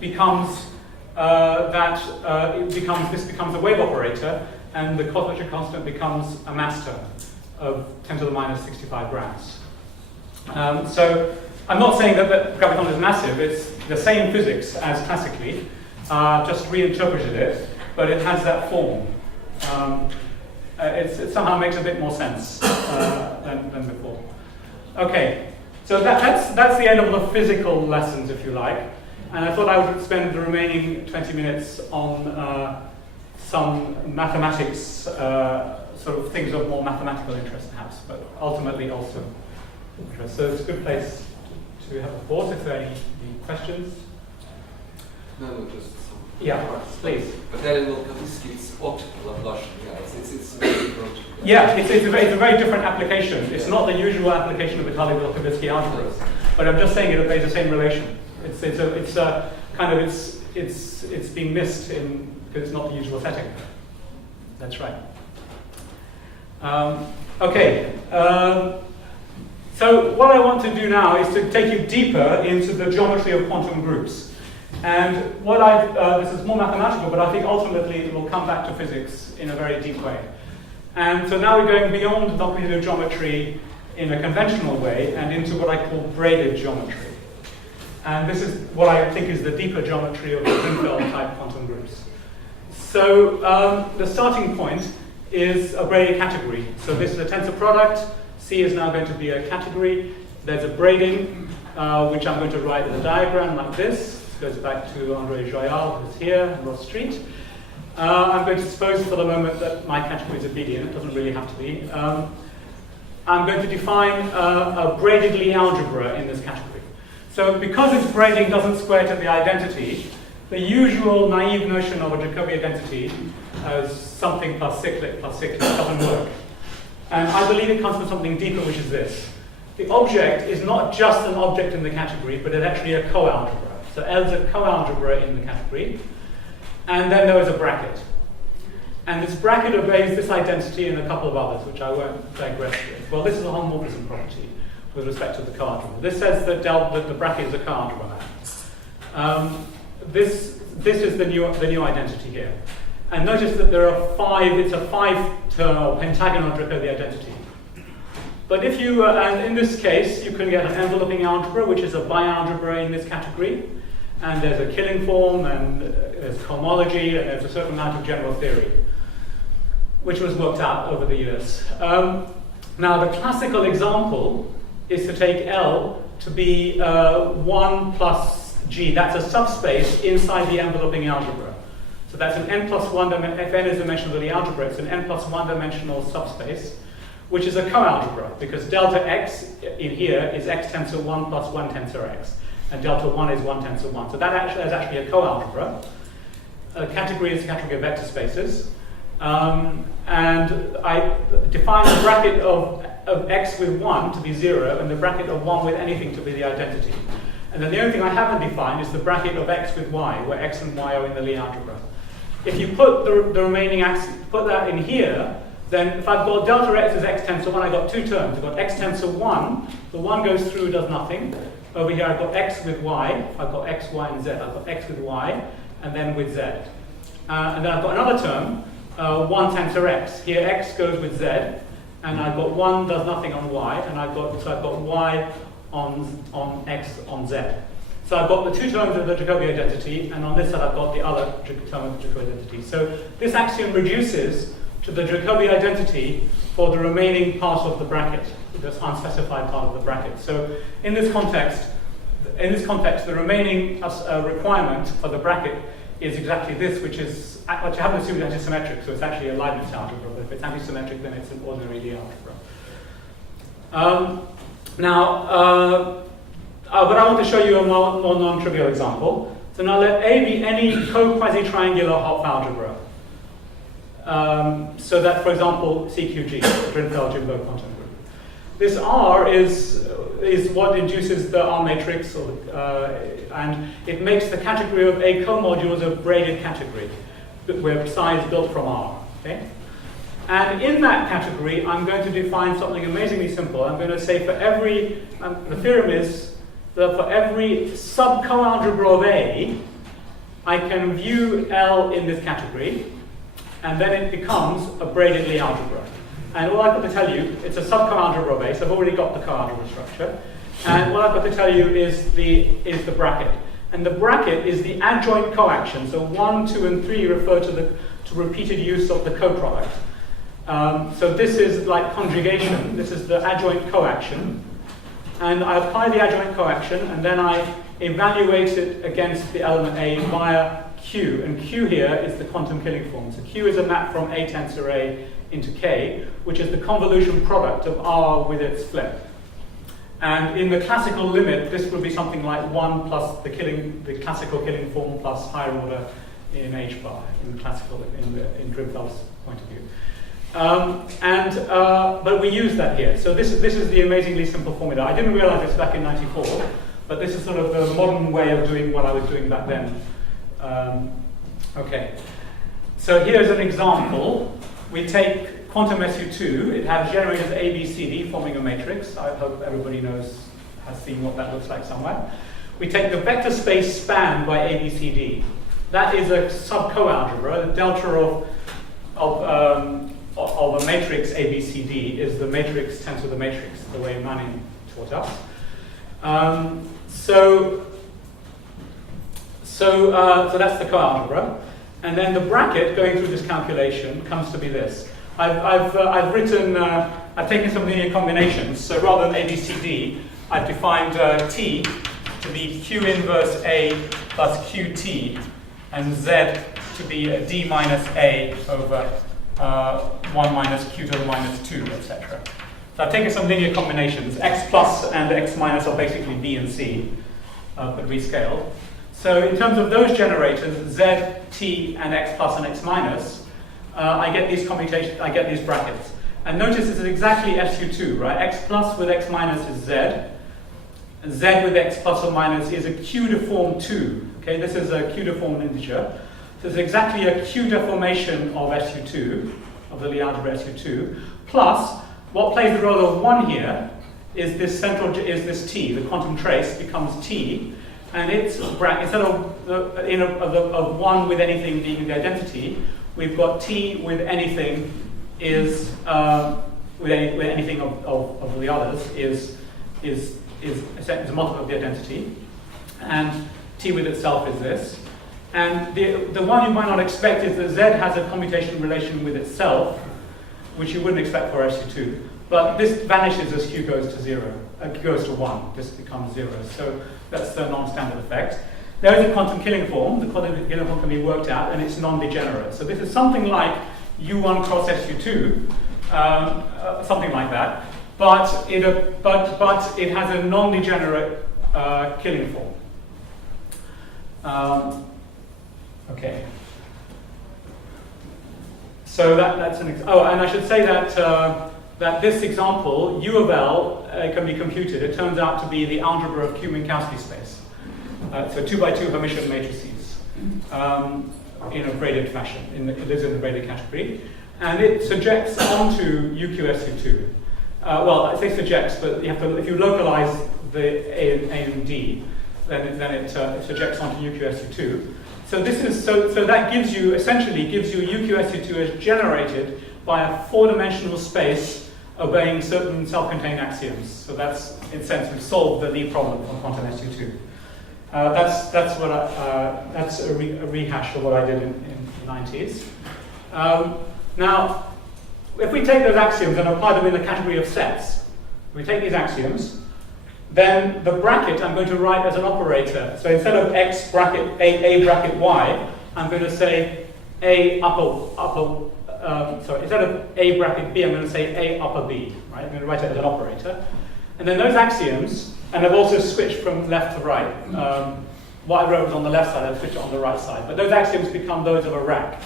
becomes this becomes a wave operator, and the cosmological constant becomes a mass term of 10 to the minus 65 grams. So I'm not saying that graviton is massive. It's the same physics as classically, just reinterpreted it, but it has that form. It somehow makes a bit more sense than before. Okay, so that's the end of the physical lessons, if you like. And I thought I would spend the remaining 20 minutes on some mathematics, sort of things of more mathematical interest, perhaps, but ultimately also interest. So it's a good place to have a pause if there are any questions. No, just some. Yeah, please. But then it's optical ablution. Yeah, it's very different. Yeah, it's a very different application. It's not the usual application of the Khalil-Vilkovitsky algebras, but I'm just saying it obeys the same relation. It's being missed because it's not the usual setting. That's right. Okay. So what I want to do now is to take you deeper into the geometry of quantum groups. And this is more mathematical, but I think ultimately it will come back to physics in a very deep way. And so now we're going beyond Euclidean geometry in a conventional way and into what I call braided geometry. And this is what I think is the deeper geometry of the Differential-type quantum groups. So the starting point is a braided category. So this is a tensor product. C is now going to be a category. There's a braiding, which I'm going to write in a diagram like this. This goes back to André Joyal, who's here, and Ross Street. I'm going to suppose for the moment that my category is abelian. It doesn't really have to be. I'm going to define a braided Lie algebra in this category. So because its braiding doesn't square to the identity, the usual naive notion of a Jacobi identity as something plus cyclic doesn't work. And I believe it comes from something deeper, which is this. The object is not just an object in the category, but it's actually a co-algebra. So L is a co-algebra in the category. And then there is a bracket. And this bracket obeys this identity and a couple of others, which I won't digress with. Well, this is a homomorphism property with respect to the co-algebra. This says that the bracket is a co-algebra map. This is the new identity here. And notice that there are it's a 5-term or pentagonal Jacobi identity. But if you, and in this case, you can get an enveloping algebra, which is a bi-algebra in this category. And there's a killing form, and there's cohomology, and there's a certain amount of general theory, which was worked out over the years. Now, the classical example is to take L to be 1 plus G. That's a subspace inside the enveloping algebra. So that's an n plus 1 dimension. If n is dimensional of the algebra, it's an n plus 1 dimensional subspace, which is a co-algebra, because delta x in here is x tensor 1 plus 1 tensor x. And delta 1 is 1 tensor 1. So that is actually a co-algebra. A category is a category of vector spaces. And I define the bracket of x with 1 to be 0, and the bracket of 1 with anything to be the identity. And then the only thing I haven't defined is the bracket of x with y, where x and y are in the Lie algebra. If you put the remaining put that in here, then if I've got delta x as x tensor 1, I've got two terms. I've got x tensor 1. The 1 goes through, does nothing. Over here, I've got x with y. I've got x, y, and z. I've got x with y, and then with z. And then I've got another term, 1 tensor x. Here, x goes with z, and I've got 1 does nothing on y, and I've got y on x on z. So I've got the two terms of the Jacobi identity, and on this side, I've got the other term of the Jacobi identity. So this axiom reduces to the Jacobi identity for the remaining part of the bracket, this unspecified part of the bracket. So in this context, the remaining requirement for the bracket is exactly this, which I haven't assumed it's antisymmetric, so it's actually a Leibniz algebra. But if it's antisymmetric, then it's an ordinary Lie algebra. But I want to show you a more non-trivial example. So now let A be any co-quasi-triangular Hopf algebra. So that, for example, CQG, Differential quantum group. This R is what induces the R matrix, and it makes the category of A comodules a braided category, where psi is built from R. Okay? And in that category, I'm going to define something amazingly simple. I'm going to say for every, the theorem is that for every sub-coalgebra of A, I can view L in this category, and then it becomes a braided Lie algebra. And all I've got to tell you, it's a sub-coalgebra of A, so I've already got the coalgebra structure. And what I've got to tell you is the bracket. And the bracket is the adjoint coaction. So 1, 2, and 3 refer to repeated use of the coproduct. So this is like conjugation. This is the adjoint coaction. And I apply the adjoint coaction, and then I evaluate it against the element A via Q. And Q here is the quantum killing form. So Q is a map from A tensor A into K, which is the convolution product of R with its flip. And in the classical limit, this would be something like 1 plus the classical killing form plus higher order in H bar, in Dribdel's point of view. But we use that here. So this is the amazingly simple formula. I didn't realize this back in '94, but this is sort of the modern way of doing what I was doing back then. Okay. So here's an example. We take quantum SU2. It has generators A, B, C, D forming a matrix. I hope everybody has seen what that looks like somewhere. We take the vector space spanned by A, B, C, D. That is a sub-coalgebra. The delta of a matrix A, B, C, D is the matrix tensor the matrix, the way Manning taught us. So that's the coalgebra. And then the bracket going through this calculation comes to be this. I've taken some linear combinations. So rather than A, B, C, D, I've defined T to be Q inverse A plus QT, and Z to be D minus A over 1 minus Q to the minus 2, etc. So I've taken some linear combinations. X plus and X minus are basically B and C, but rescaled. So in terms of those generators, Z, T, and X plus and X minus, I get these commutations, I get these brackets. And notice this is exactly SU2, right? X plus with X minus is Z. Z with X plus or minus is a Q deformed 2. Okay, this is a Q deformed integer. So it's exactly a Q deformation of SU2, of the Lie algebra SU2, plus what plays the role of 1 here is this T. The quantum trace becomes T, and it's instead of 1 with anything being the identity, we've got T with anything is with anything of the others is a multiple of the identity, and T with itself is this. And the one you might not expect is that Z has a commutation relation with itself, which you wouldn't expect for SU2. But this vanishes as Q goes to 0, goes to 1. This becomes 0. So that's the non-standard effect. There is a quantum killing form. The quantum killing form can be worked out, and it's non-degenerate. So this is something like U1 cross SU2, something like that. But it has a non-degenerate killing form. Okay. So that's an example. Oh, and I should say that this example, U of L, can be computed. It turns out to be the algebra of Q-Minkowski space. So 2x2 Hermitian matrices in a braided fashion. It is in the braided category. And it surjects onto UQSU2. Well, I say surjects, but you have to, if you localize the A and D, then it surjects onto UQSU2. So this is so that essentially gives you UQSU2 as generated by a 4-dimensional space obeying certain self-contained axioms. So that's, in a sense, we've solved the Lie problem for quantum SU2. That's a rehash of what I did in the 90s. Now, if we take those axioms and apply them in the category of sets, we take these axioms, then the bracket I'm going to write as an operator. So instead of X bracket A bracket Y, I'm going to say A instead of A bracket B, I'm going to say A upper B, right? I'm going to write it as an operator. And then those axioms, and I've also switched from left to right. What I wrote was on the left side, I've switched it on the right side. But those axioms become those of a rack,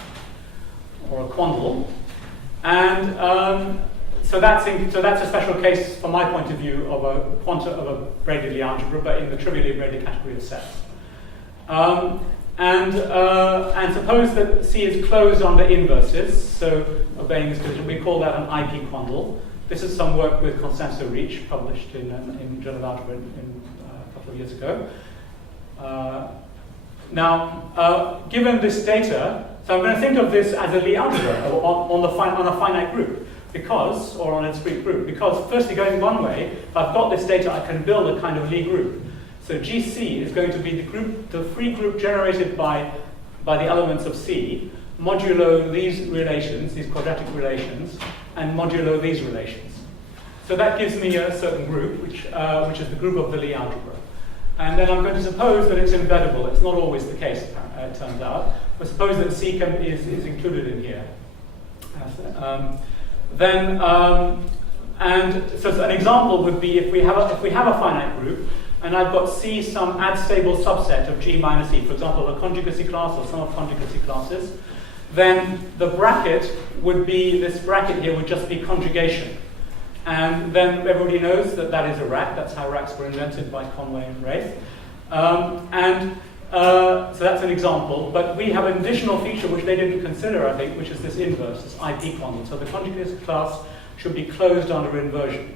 or a quandle. And so that's a special case, from my point of view, of a braided Lie algebra, but in the trivially braided category of sets. And suppose that C is closed under inverses, so obeying this condition, we call that an IP quandle. This is some work with Consenso Reach, published in Journal of Algebra a couple of years ago. Now, given this data, so I'm going to think of this as a Lie algebra on a finite group. because, or on a discrete group, because firstly going one way, if I've got this data, I can build a kind of Lie group. So GC is going to be the free group generated by the elements of C, modulo these relations, these quadratic relations, and modulo these relations. So that gives me a certain group, which is the group of the Lie algebra. And then I'm going to suppose that it's embeddable. It's not always the case, it turns out. But suppose that C is included in here. And so an example would be if we have a finite group, and I've got C some ad-stable subset of G minus E, for example, a conjugacy class or some of conjugacy classes, then the bracket would be, this bracket here would just be conjugation. And then everybody knows that that is a rack. That's how racks were invented by Conway and Wraith. So that's an example. But we have an additional feature which they didn't consider, I think, which is this inverse, this IP quantum. So the conjugacy class should be closed under inversion.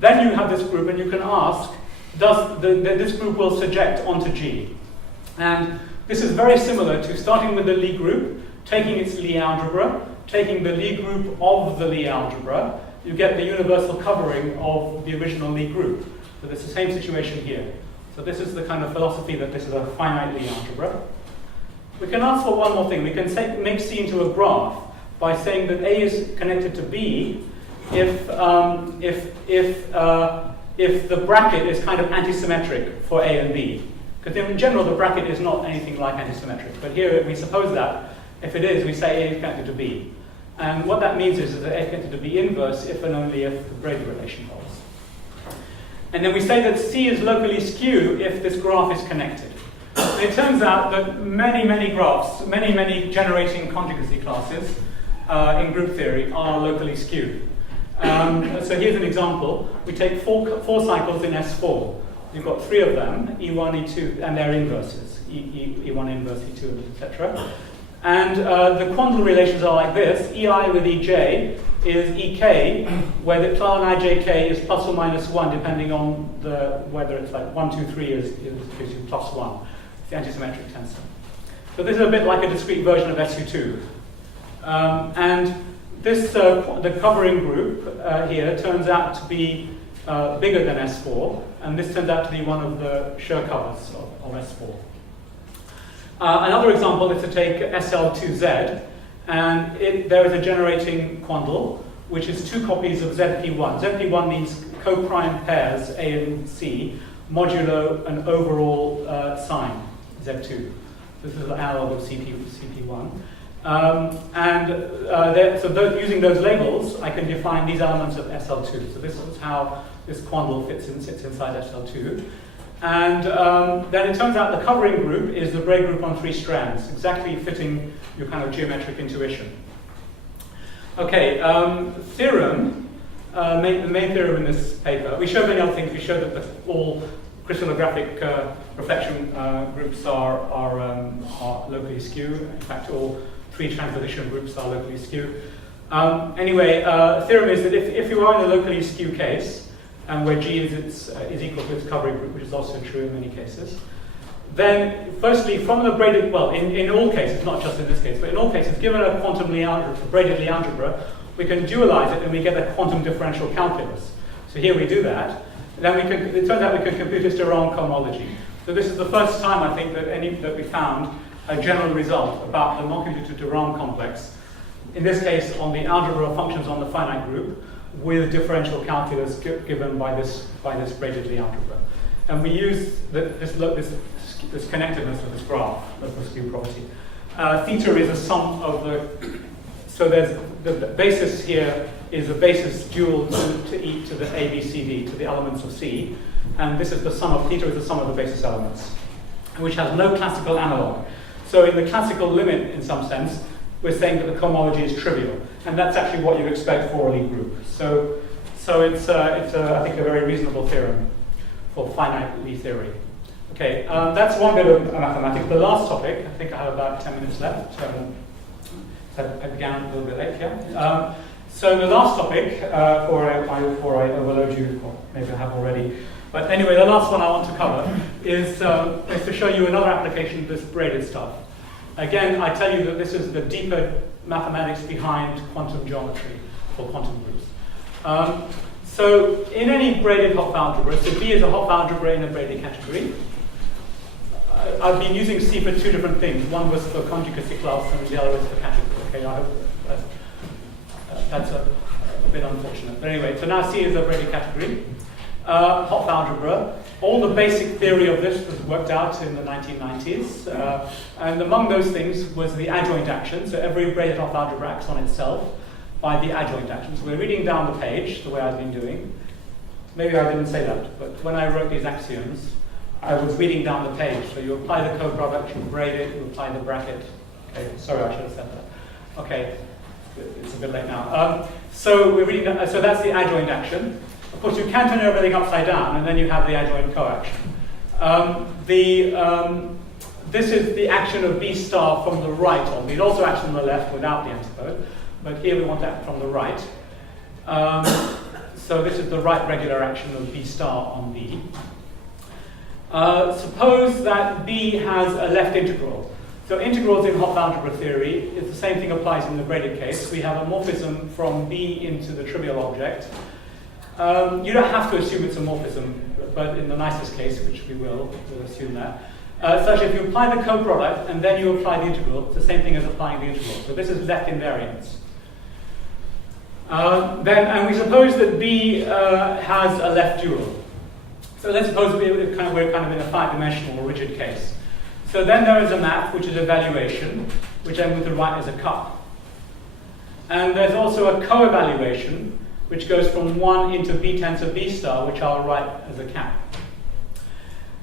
Then you have this group, and you can ask, does this group will surject onto G? And this is very similar to starting with the Lie group, taking its Lie algebra, taking the Lie group of the Lie algebra, you get the universal covering of the original Lie group. So it's the same situation here. So this is the kind of philosophy that this is a finite Lie algebra. We can ask for one more thing. We can make C into a graph by saying that A is connected to B if the bracket is kind of antisymmetric for A and B. Because in general, the bracket is not anything like antisymmetric. But here we suppose that. If it is, we say A is connected to B. And what that means is that A is connected to B inverse if and only if the Braided relation holds. And then we say that C is locally skew if this graph is connected. And it turns out that many graphs, many generating conjugacy classes in group theory are locally skewed. So here's an example. We take four cycles in S4. You've got 3 of them, E1, E2, and their inverses, E1 inverse, E2, etc. And the quantum relations are like this. EI with EJ is EK, where the clan IJK is plus or minus 1, depending on whether it's like 1, 2, 3 gives you plus 1. It's the antisymmetric tensor. So this is a bit like a discrete version of SU2. And this, the covering group here turns out to be bigger than S4, and this turns out to be one of the Schur covers of S4. Another example is to take SL2Z, and there is a generating quandle, which is 2 copies of ZP1. ZP1 means co-prime pairs A and C, modulo an overall sign, Z2. This is the analog of CP1. Using those labels, I can define these elements of SL2. So this is how this quandle sits inside SL2. And then it turns out the covering group is the Braid group on 3 strands, exactly fitting your kind of geometric intuition. Okay, theorem, the main theorem in this paper. We showed many other things. We showed that all crystallographic reflection groups are locally skew. In fact, all 3 transition groups are locally skew. Theorem is that if you are in a locally skew case, and where G is equal to its covering group, which is also true in many cases, then firstly, from the braided, well, in all cases, not just in this case, but in all cases, given a quantum Lie algebra, braided Lie algebra, we can dualize it and we get a quantum differential calculus. So here we do that. Then it turns out we can compute its de Rham cohomology. So this is the first time, I think, that we found a general result about the non-computed de Rham complex, in this case on the algebra of functions on the finite group, with differential calculus given by this braided Lie algebra. And we use this connectedness of this graph, of the skew property. Theta is a sum of so there's the basis here is a basis dual to the A, B, C, D, to the elements of C. And this is the sum of, theta is the sum of the basis elements, which has no classical analog. So in the classical limit, in some sense, we're saying that the cohomology is trivial. And that's actually what you expect for a Lie group. So it's I think, a very reasonable theorem for finite Lie theory. Okay, that's one bit of mathematics. The last topic, I think I have about 10 minutes left. I began a little bit late, yeah. So the last topic, before I overload you, or maybe I have already. But anyway, the last one I want to cover is to show you another application of this braided stuff. Again, I tell you that this is the deeper mathematics behind quantum geometry. for quantum groups. So in any braided Hopf algebra, so B is a Hopf algebra in a braided category. I've been using C for two different things. One was for conjugacy class and the other was for category. Okay, I hope that's a bit unfortunate. But anyway, so now C is a braided category. Hopf algebra. All the basic theory of this was worked out in the 1990s. And among those things was the adjoint action. So every braided Hopf algebra acts on itself by the adjoint action. So we're reading down the page the way I've been doing. Maybe I didn't say that, but when I wrote these axioms, I was reading down the page. So you apply the co-product, you braid it, you apply the bracket. Okay, sorry, I should have said that. Okay, it's a bit late now. So we're reading. So that's the adjoint action. Of course, you can turn everything upside down, and then you have the adjoint coaction. This is the action of B star from the right on. It also acts from the left without the antipode, but here we want to act from the right. So this is the right regular action of B star on B. Suppose that B has a left integral. So integrals in Hopf algebra theory, is the same thing applies in the braided case. We have a morphism from B into the trivial object. You don't have to assume it's a morphism, but in the nicest case, which we'll assume that. Such if you apply the co-product and then you apply the integral, it's the same thing as applying the integral. So this is left invariance. And we suppose that B has a left dual. So let's suppose we're kind of in a five-dimensional rigid case. So then there is a map, which is evaluation, which then we could write as a cup. And there's also a co-evaluation, which goes from 1 into B tensor B star, which I'll write as a cap.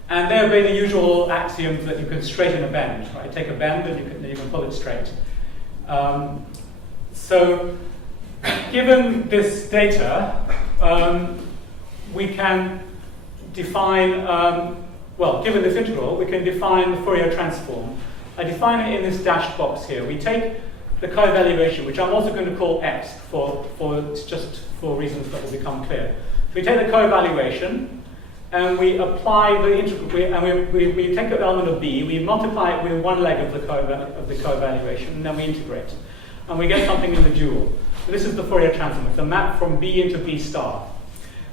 And there will be the usual axioms that you can straighten a bend, right? Take a bend and you can pull it straight. So given this data, we can define, given this integral, we can define the Fourier transform. I define it in this dashed box here. We take the co-evaluation, which I'm also going to call X for reasons that will become clear. So we take the co-evaluation, and we apply the integral, we take the element of B, we multiply it with one leg of the co-evaluation, and then we integrate. And we get something in the dual. So this is the Fourier transform. It's a map from B into B star.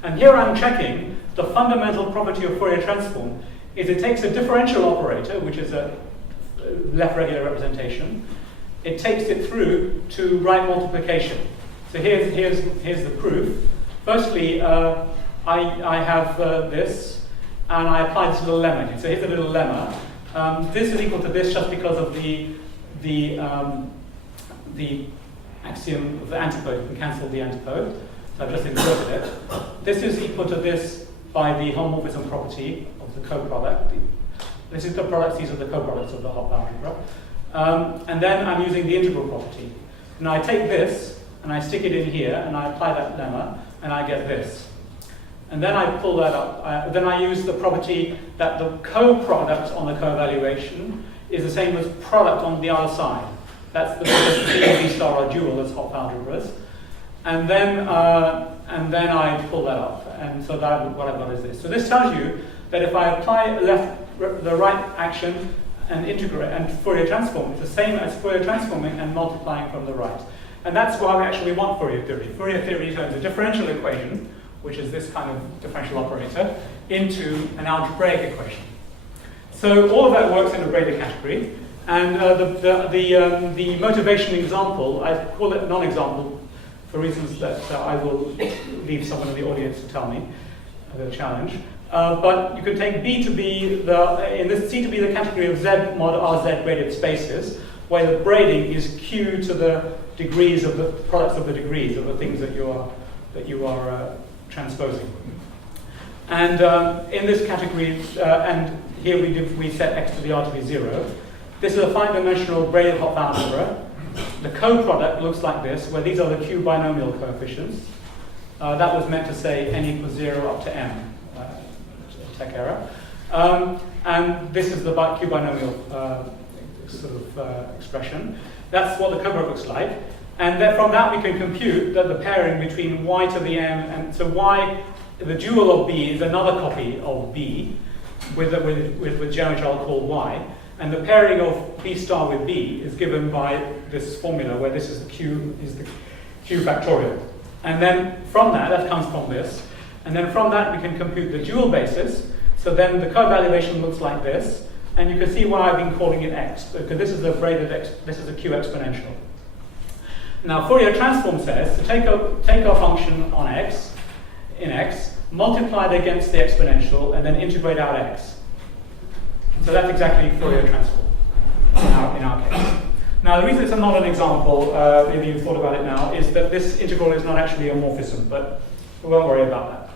And here I'm checking the fundamental property of Fourier transform is it takes a differential operator, which is a left regular representation, it takes it through to right multiplication. So here's the proof. Firstly, I have this, and I apply this little lemma. So here's a little lemma. This is equal to this just because of the axiom of the antipode. You can cancel the antipode. So I've just inverted it. This is equal to this by the homomorphism property of the co-product. This is the products, these are the co-products of the Hopf algebra. And then I'm using the integral property. Now I take this, and I stick it in here, and I apply that lemma, and I get this. And then I pull that up. Then I use the property that the co-product on the co-evaluation is the same as product on the other side. That's the B and B star are dual as Hopf algebras. And then I pull that up. And so what I've got is this. So this tells you that if I apply the right action and integrate and Fourier transform, it's the same as Fourier transforming and multiplying from the right. And that's why we actually want Fourier theory. Fourier theory turns a differential equation, which is this kind of differential operator, into an algebraic equation. So all of that works in a braided category. And the motivation example, I call it a non-example for reasons that I will leave someone in the audience to tell me, the challenge. But you can take B to be in this C to be the category of Z mod RZ braided spaces, where the braiding is Q to the degrees of the products of the degrees of the things that you are transposing. And in this category, and here we set X to the R to be 0. This is a five-dimensional braided Hopf algebra. The co-product looks like this, where these are the Q binomial coefficients. That was meant to say n equals 0 up to m. Tech error. And this is the Q binomial expression. That's what the co-product looks like. And then from that we can compute that the pairing between y to the m, and so y, the dual of b is another copy of b with geometry I'll call y. And the pairing of B star with B is given by this formula where this is the Q q factorial. And then from that comes from this. And then from that, we can compute the dual basis. So then the co-evaluation looks like this. And you can see why I've been calling it x, because this is a braided this is a q exponential. Now, Fourier transform says to take a function on x, in x, multiply it against the exponential, and then integrate out x. So that's exactly Fourier transform in our case. Now, the reason it's not an example, maybe you've thought about it now, is that this integral is not actually a morphism, but we won't worry about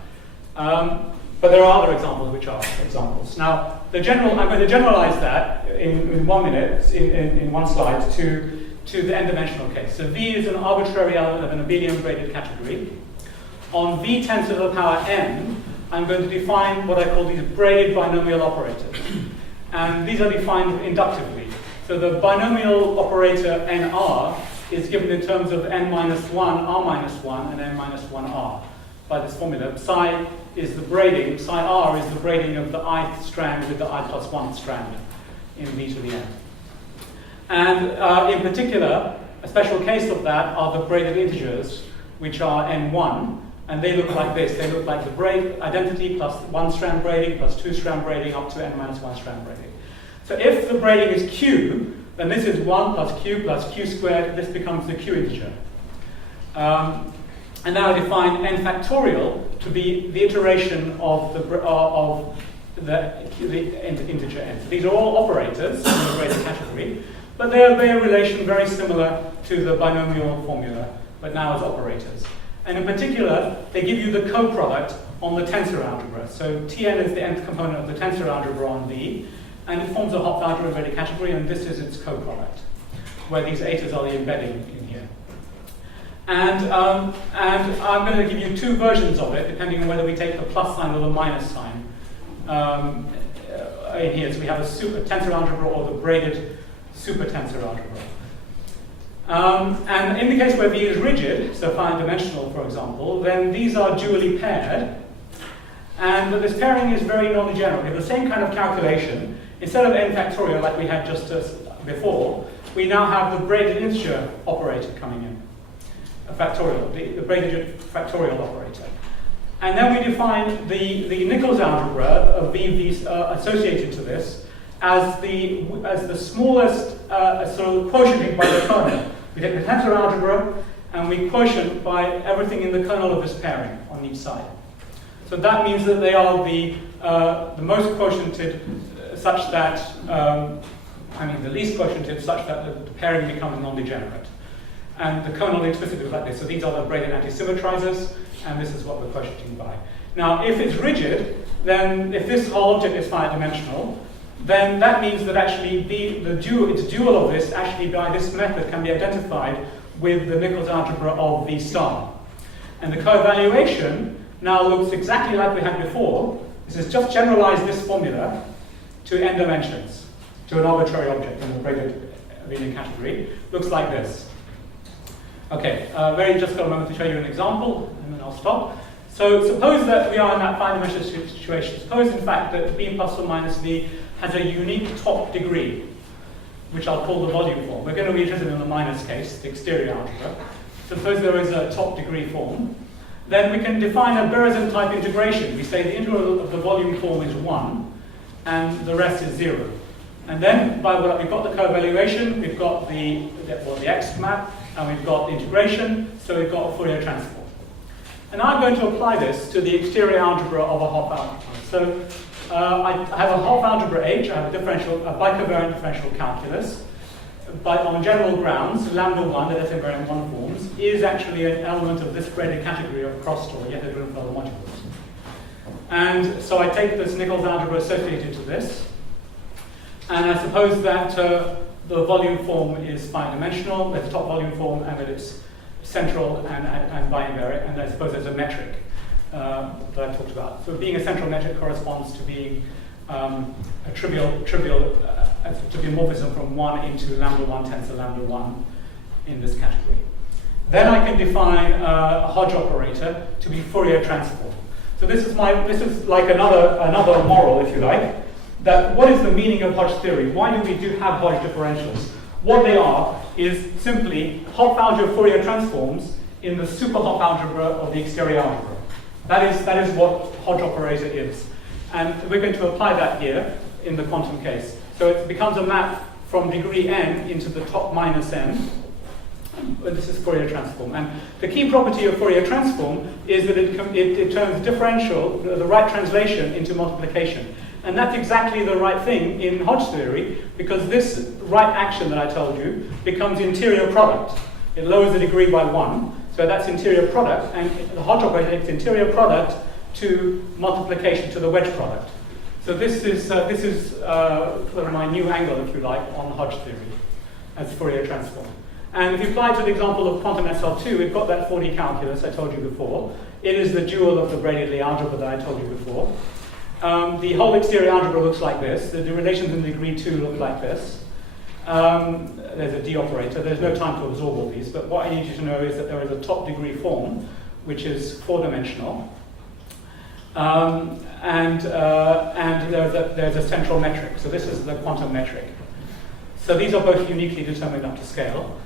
that. But there are other examples which are examples. Now, I'm going to generalize that in 1 minute, in one slide, to the n-dimensional case. So V is an arbitrary element of an abelian braided category. On V tends to the power n, I'm going to define what I call these braided binomial operators. And these are defined inductively. So the binomial operator nr is given in terms of n minus 1, r minus 1, and n minus 1r by this formula. Psi is the braiding, psi r is the braiding of the ith strand with the I plus 1 strand in V to the n. And in particular, a special case of that are the braided integers, which are n1, and they look like this. They look like the braid identity plus 1 strand braiding plus 2 strand braiding up to n minus 1 strand braiding. So if the braiding is q, then this is 1 plus q squared. This becomes the q integer. And now I define n factorial to be the iteration of the integer n. So these are all operators in the braided category, but they obey a relation very similar to the binomial formula, but now as operators. And in particular, they give you the co-product on the tensor algebra. So Tn is the nth component of the tensor algebra on V, and it forms a Hopf algebra braided category, and this is its co-product, where these etas are the embedding in here. And I'm going to give you two versions of it, depending on whether we take the plus sign or the minus sign in here. So we have a super tensor algebra or the braided super tensor algebra. And in the case where V is rigid, so finite dimensional, for example, then these are dually paired. And this pairing is very non-degenerate. We have the same kind of calculation. Instead of n factorial, like we had just before, we now have the braided integer operator coming in. A factorial, the braided factorial operator. And then we define the Nichols algebra of V associated to this as the smallest sort of quotienting by the kernel. We take the tensor algebra and we quotient by everything in the kernel of this pairing on each side. So that means that they are the most quotiented such that, the least quotiented such that the pairing becomes non-degenerate. And the kernel explicitly is like this. So these are the braided antisymmetrizers, and this is what we're quotienting by. Now, if it's rigid, then if this whole object is finite dimensional, then that means that actually its dual of this actually by this method can be identified with the Nichols algebra of V star. And the co-evaluation now looks exactly like we had before. This is just generalize this formula to n dimensions, to an arbitrary object in the braided abelian category. Looks like this. Okay, just got a moment to show you an example, and then I'll stop. So suppose that we are in that finite dimensional situation. Suppose, in fact, that B plus or minus V has a unique top degree, which I'll call the volume form. We're going to be interested in the minus case, the exterior algebra. Suppose there is a top degree form. Then we can define a Berezin type integration. We say the integral of the volume form is 1, and the rest is 0. And then, we've got the co-evaluation, we've got the X map, and we've got the integration, so we've got a Fourier transform. And I'm going to apply this to the exterior algebra of a Hopf algebra. So I have a Hopf algebra H, I have a bicovariant differential calculus. But on general grounds, lambda 1, the S invariant 1 forms, is actually an element of this braided category of crossed or yet driven further modules. And so I take this Nichols algebra associated to this, and I suppose that the volume form is finite dimensional, there's a top volume form, and that it's central and bivariate, and I suppose there's a metric that I talked about. So being a central metric corresponds to being a trivial to be a morphism from 1 into lambda 1 tensor lambda 1 in this category. Then I can define a Hodge operator to be Fourier transform. So this is like another moral, if you like, that what is the meaning of Hodge theory? Why do we have Hodge differentials? What they are is simply Hopf algebra Fourier transforms in the superhop algebra of the exterior algebra. That is what Hodge operator is. And we're going to apply that here in the quantum case. So it becomes a map from degree n into the top minus n. This is Fourier transform. And the key property of Fourier transform is that it turns differential, the right translation, into multiplication. And that's exactly the right thing in Hodge theory, because this right action that I told you becomes interior product. It lowers the degree by 1, so that's interior product, and the Hodge operator takes interior product to multiplication, to the wedge product. So this is sort of my new angle, if you like, on Hodge theory as Fourier transform. And if you apply to the example of quantum SL2, we've got that 4D calculus I told you before. It is the dual of the Braided algebra that I told you before. The whole exterior algebra looks like this. The relations in degree 2 look like this. There's a D operator. There's no time to absorb all these, but what I need you to know is that there is a top degree form, which is 4-dimensional. And there's a central metric. So this is the quantum metric. So these are both uniquely determined up to scale.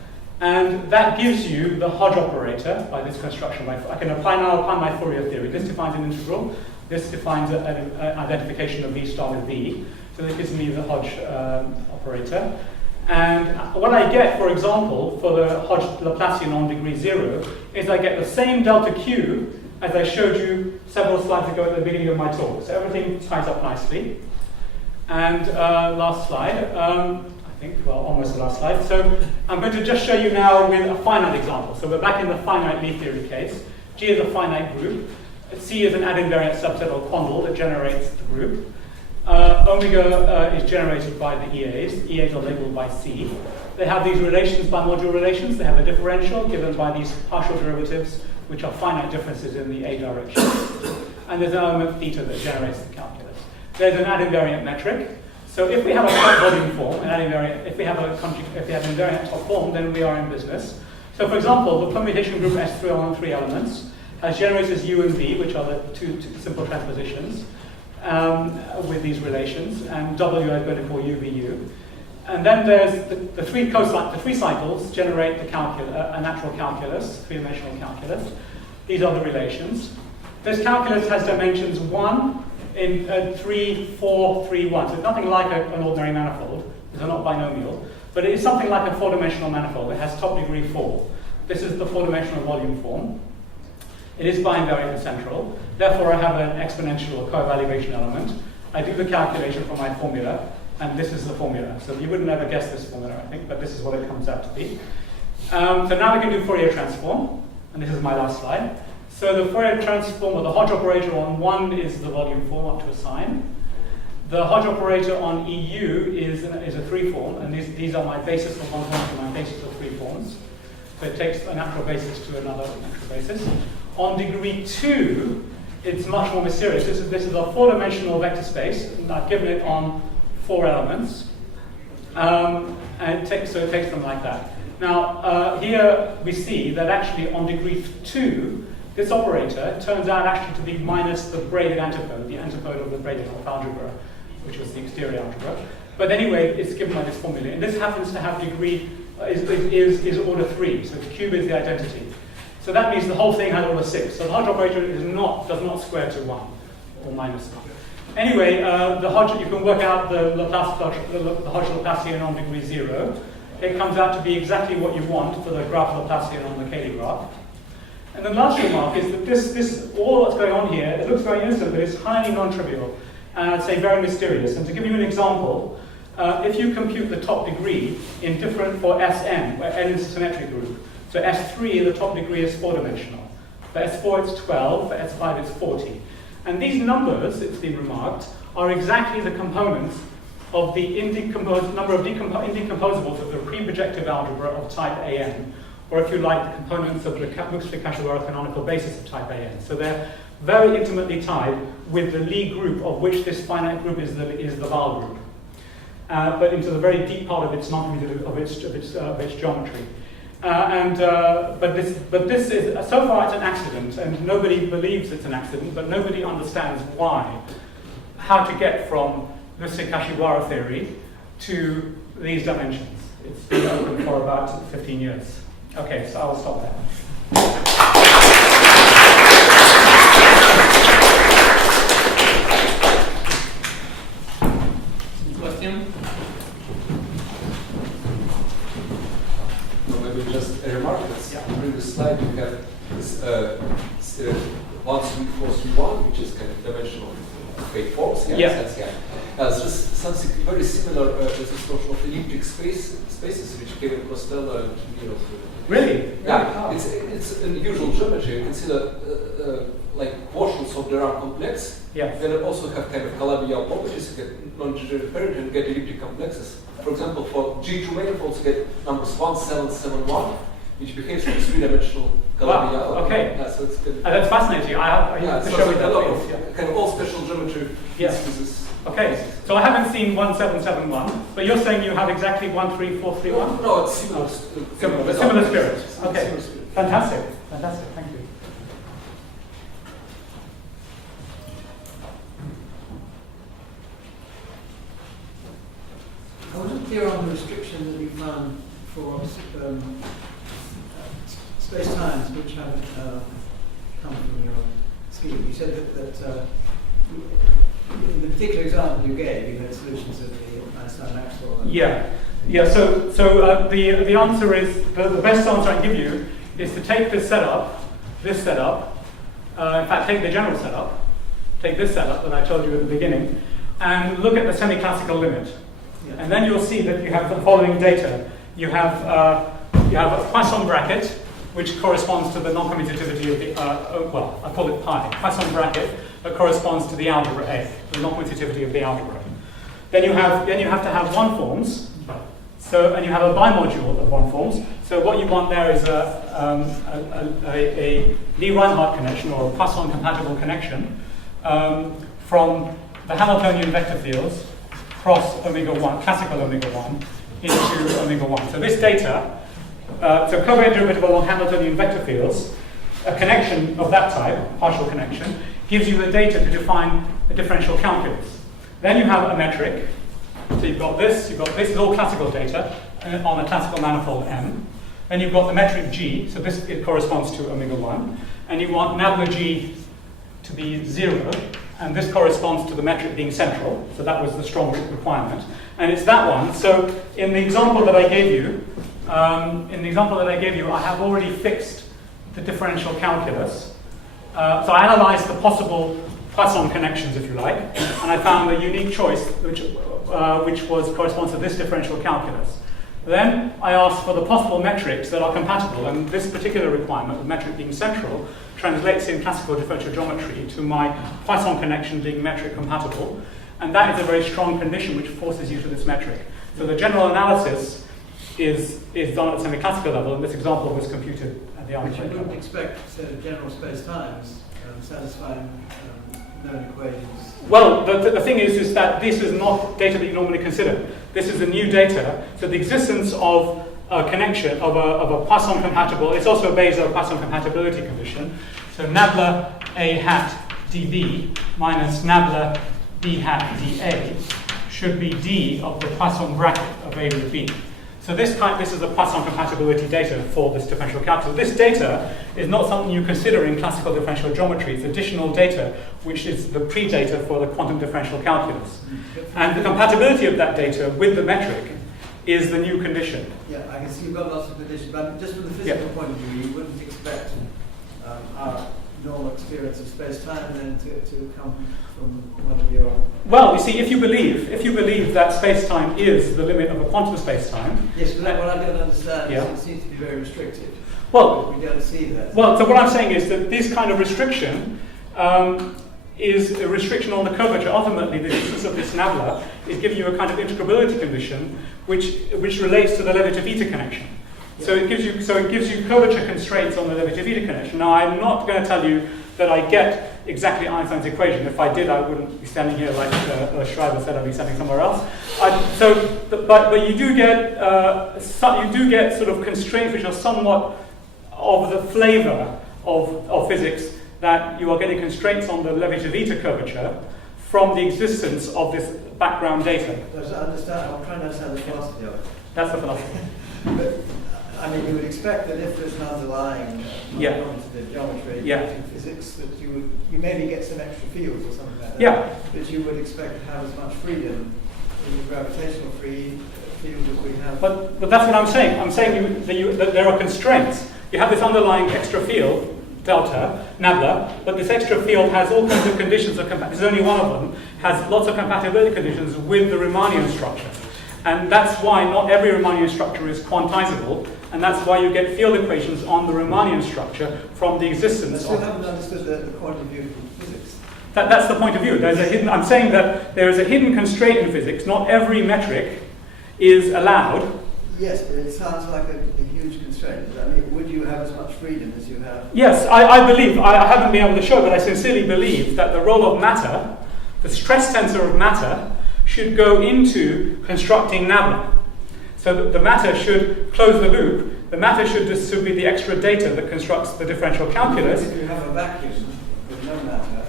And that gives you the Hodge operator by this construction. I can apply my Fourier theory. This defines an integral. This defines an identification of V star with V. So that gives me the Hodge operator. And what I get, for example, for the Hodge Laplacian on degree 0, is I get the same delta Q as I showed you several slides ago at the beginning of my talk. So everything ties up nicely. And last slide. Almost the last slide. So I'm going to just show you now with a finite example. So we're back in the finite Lie theory case. G is a finite group. C is an ad-invariant subset or quandle that generates the group. Omega is generated by the EAs. EAs are labeled by C. They have these relations, bimodule relations. They have a differential given by these partial derivatives, which are finite differences in the A direction. And there's an element theta that generates the calculus. There's an ad-invariant metric. So if we have a top volume form, if we have an invariant top form, then we are in business. So for example, the permutation group S3 on 3 elements has generators U and V, which are the two simple transpositions with these relations, and W I'm going to call UVU. And then there's the three cycles generate a natural calculus, 3-dimensional calculus. These are the relations. This calculus has dimensions 1, in 3, 4, 3, 1. So it's nothing like an ordinary manifold. These are not binomial. But it is something like a 4-dimensional manifold. It has top degree 4. This is the 4-dimensional volume form. It is bi-invariant and central. Therefore, I have an exponential or co-evaluation element. I do the calculation from my formula, and this is the formula. So you wouldn't ever guess this formula, I think, but this is what it comes out to be. So now we can do Fourier transform, and this is my last slide. So the Fourier transform, or the Hodge operator on 1 is the volume form up to a sign. The Hodge operator on EU is a 3 form, and these are my basis of 1 form and my basis of 3 forms. So it takes a natural basis to another natural basis. On degree 2, it's much more mysterious. This is a 4-dimensional vector space, and I've given it on 4 elements. And it takes them like that. Now, here we see that actually on degree 2, this operator turns out actually to be minus the braided antipode, the antipode of the braided algebra, which was the exterior algebra. But anyway, it's given by this formula. And this happens to have degree, is order 3, so the cube is the identity. So that means the whole thing has order 6. So the Hodge operator does not square to 1, or minus 1. Anyway, the Hodge, you can work out the Hodge Laplacian on degree 0. It comes out to be exactly what you want for the graph Laplacian on the Cayley graph. And the last remark is that this all that's going on here, it looks very innocent, but it's highly non-trivial, and I'd say very mysterious. And to give you an example, if you compute the top degree in different for Sn, where n is a symmetric group, so S3, the top degree is 4-dimensional. For S4, it's 12. For S5, it's 40. And these numbers, it's been remarked, are exactly the components of the number of indecomposables of the pre-projective algebra of type AN, or if you like, the components of the Cauchy-Kashiwara canonical basis of type AN. So they're very intimately tied with the Lie group, of which this finite group is the Wahl group, but into the very deep part of its of its geometry. But this is, so far it's an accident, and nobody believes it's an accident, but nobody understands why, how to get from the Kashiwara theory to these dimensions. It's been open for about 15 years. Okay, so I'll stop there. slide, you have this 1, 3, 4, 3, 1, which is kind of dimensional fake forms. Yes. It's just something very similar to this notion of elliptic spaces, which Kevin Costello and Really? Yeah, it's unusual geometry. You consider like quotients of the Dirac complex. Yeah. Then you also have kind of Calabi-Yau properties. You get non-degenerate parity and get elliptic complexes. For example, for G2 manifolds, you get numbers 1, 7, 7, 1, which behaves like three-dimensional Calabi-Yau. Wow. Okay. Yeah, so it's good. That's fascinating. I have to show you that. A lot of kind of all special geometry. Yes. This. Okay, so I haven't seen 1771, but you're saying you have exactly 13431? No, it's similar. Similar spirit. Okay, fantastic, thank you. I wasn't clear on the restriction that you found for space-times which have come from your scheme. You said that in the particular example you gave, you had solutions of the Einstein-Maxwell. Yeah. So the answer is the best answer I can give you is to take this setup. In fact, take the general setup. Take this setup that I told you at the beginning, and look at the semi-classical limit. Yeah. And then you'll see that you have the following data. You have a Poisson bracket, which corresponds to the non-commutativity of the I call it pi. Poisson bracket that corresponds to the algebra A, the non-commutativity of the algebra. Then you have to have one forms. And you have a bimodule of one forms. So what you want there is a Lie-Reinhardt connection, or a Poisson-compatible connection, from the Hamiltonian vector fields cross omega 1, classical omega 1, into omega 1. So this data, so covariant derivative along Hamiltonian vector fields, a connection of that type, partial connection, gives you the data to define a differential calculus. Then you have a metric. So you've got this is all classical data on a classical manifold M. Then you've got the metric G, so it corresponds to omega 1. And you want nabla G to be 0, and this corresponds to the metric being central, so that was the strong requirement. And it's that one. So in the example that I gave you, I have already fixed the differential calculus. So I analyzed the possible Poisson connections, if you like, and I found a unique choice which corresponds to this differential calculus. Then I asked for the possible metrics that are compatible, and this particular requirement, the metric being central, translates in classical differential geometry to my Poisson connection being metric compatible, and that is a very strong condition which forces you to this metric. So the general analysis is done at the semi-classical level, and this example was computed at the arbitrary level. You wouldn't expect set of general space-times satisfying known equations. Well, the thing is that this is not data that you normally consider. This is a new data. So the existence of a connection of a Poisson compatible, it's also a Bézier Poisson compatibility condition. So nabla A hat dB minus nabla B hat dA should be D of the Poisson bracket of A with B. So this is the Poisson compatibility data for this differential calculus. This data is not something you consider in classical differential geometry. It's additional data, which is the pre-data for the quantum differential calculus. And the compatibility of that data with the metric is the new condition. Yeah, I can see you've got lots of conditions, but just from the physical point of view, you wouldn't expect our normal experience of space-time then to come from one of your... Well, you see, if you believe that space-time is the limit of a quantum space-time... Yes, but what I don't understand is it seems to be very restrictive. Well, we don't see that. Well, so what I'm saying is that this kind of restriction is a restriction on the curvature. Ultimately, the existence of this nabla is giving you a kind of integrability condition which relates to the Levitt-Vita connection. So it gives you curvature constraints on the Levitt-Vita connection. Now, I'm not going to tell you that I get exactly Einstein's equation. If I did, I wouldn't be standing here like Schreiber said. I'd be standing somewhere else. But you do get sort of constraints which are somewhat of the flavor of physics, that you are getting constraints on the Levitt-Vita curvature from the existence of this background data. I'm trying to understand the philosophy of it. That's the philosophy. But, I mean, you would expect that if there's an underlying quantitative geometry in physics, that you maybe get some extra fields or something like that. Yeah. But you would expect to have as much freedom in the gravitational field as we have. But that's what I'm saying. I'm saying that there are constraints. you have this underlying extra field, delta, nabla, but this extra field has all kinds of conditions of compatibility. There's only one of them, has lots of compatibility conditions with the Riemannian structure. And that's why not every Riemannian structure is quantizable, and that's why you get field equations on the Riemannian structure from the existence I still of... haven't understood the quantum view from physics. That's the point of view. There's a hidden, I'm saying that there is a hidden constraint in physics. Not every metric is allowed. Yes, but it sounds like a huge constraint. I mean, would you have as much freedom as you have? Yes, I believe, I haven't been able to show, but I sincerely believe that the role of matter, the stress tensor of matter, should go into constructing nabla. So the matter should close the loop. The matter should distribute the extra data that constructs the differential calculus. If you have a vacuum with no matter,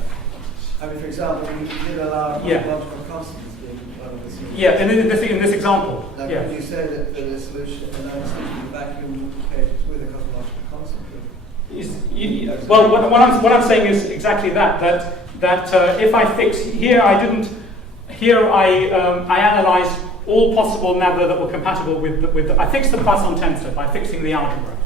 I mean, for example, you did allow cosmological constants being one of the solutions. Yeah, and in this example. Now, Yeah. could you say that the solution, another solution of the vacuum case with a cosmological constant? Well, what I'm saying is exactly that if I fix here, I analyzed all possible nabla that were compatible with I fixed the Poisson tensor by fixing the algebra.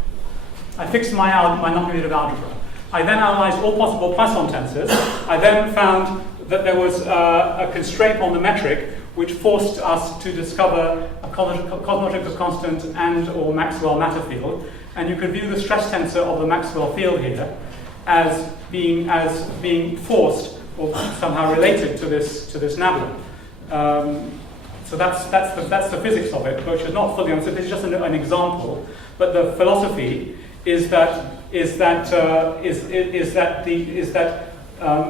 I fixed my non-commutative algebra. I then analyzed all possible Poisson tensors. I then found that there was a constraint on the metric which forced us to discover a cosmological constant and or Maxwell matter field. And you can view the stress tensor of the Maxwell field here as being forced or somehow related to this nabla. So that's the physics of it, which is not fully understood. This is just an example, but the philosophy is that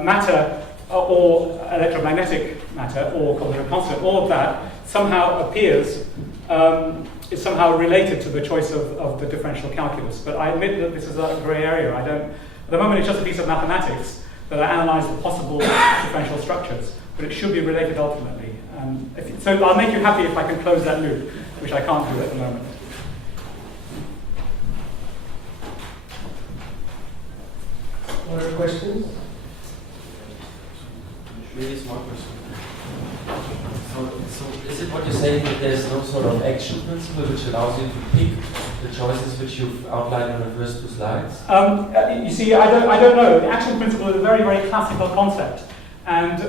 matter or electromagnetic matter or cosmological constant, all of that somehow appears is somehow related to the choice of the differential calculus. But I admit that this is a grey area. At the moment, it's just a piece of mathematics that I analyse the possible differential structures, but it should be related ultimately. So I'll make you happy if I can close that loop, which I can't do at the moment. Other questions? Really small question. So is it what you're saying that there's no sort of action principle which allows you to pick the choices which you've outlined in the first two slides? You see, I don't know. The action principle is a very, very classical concept, and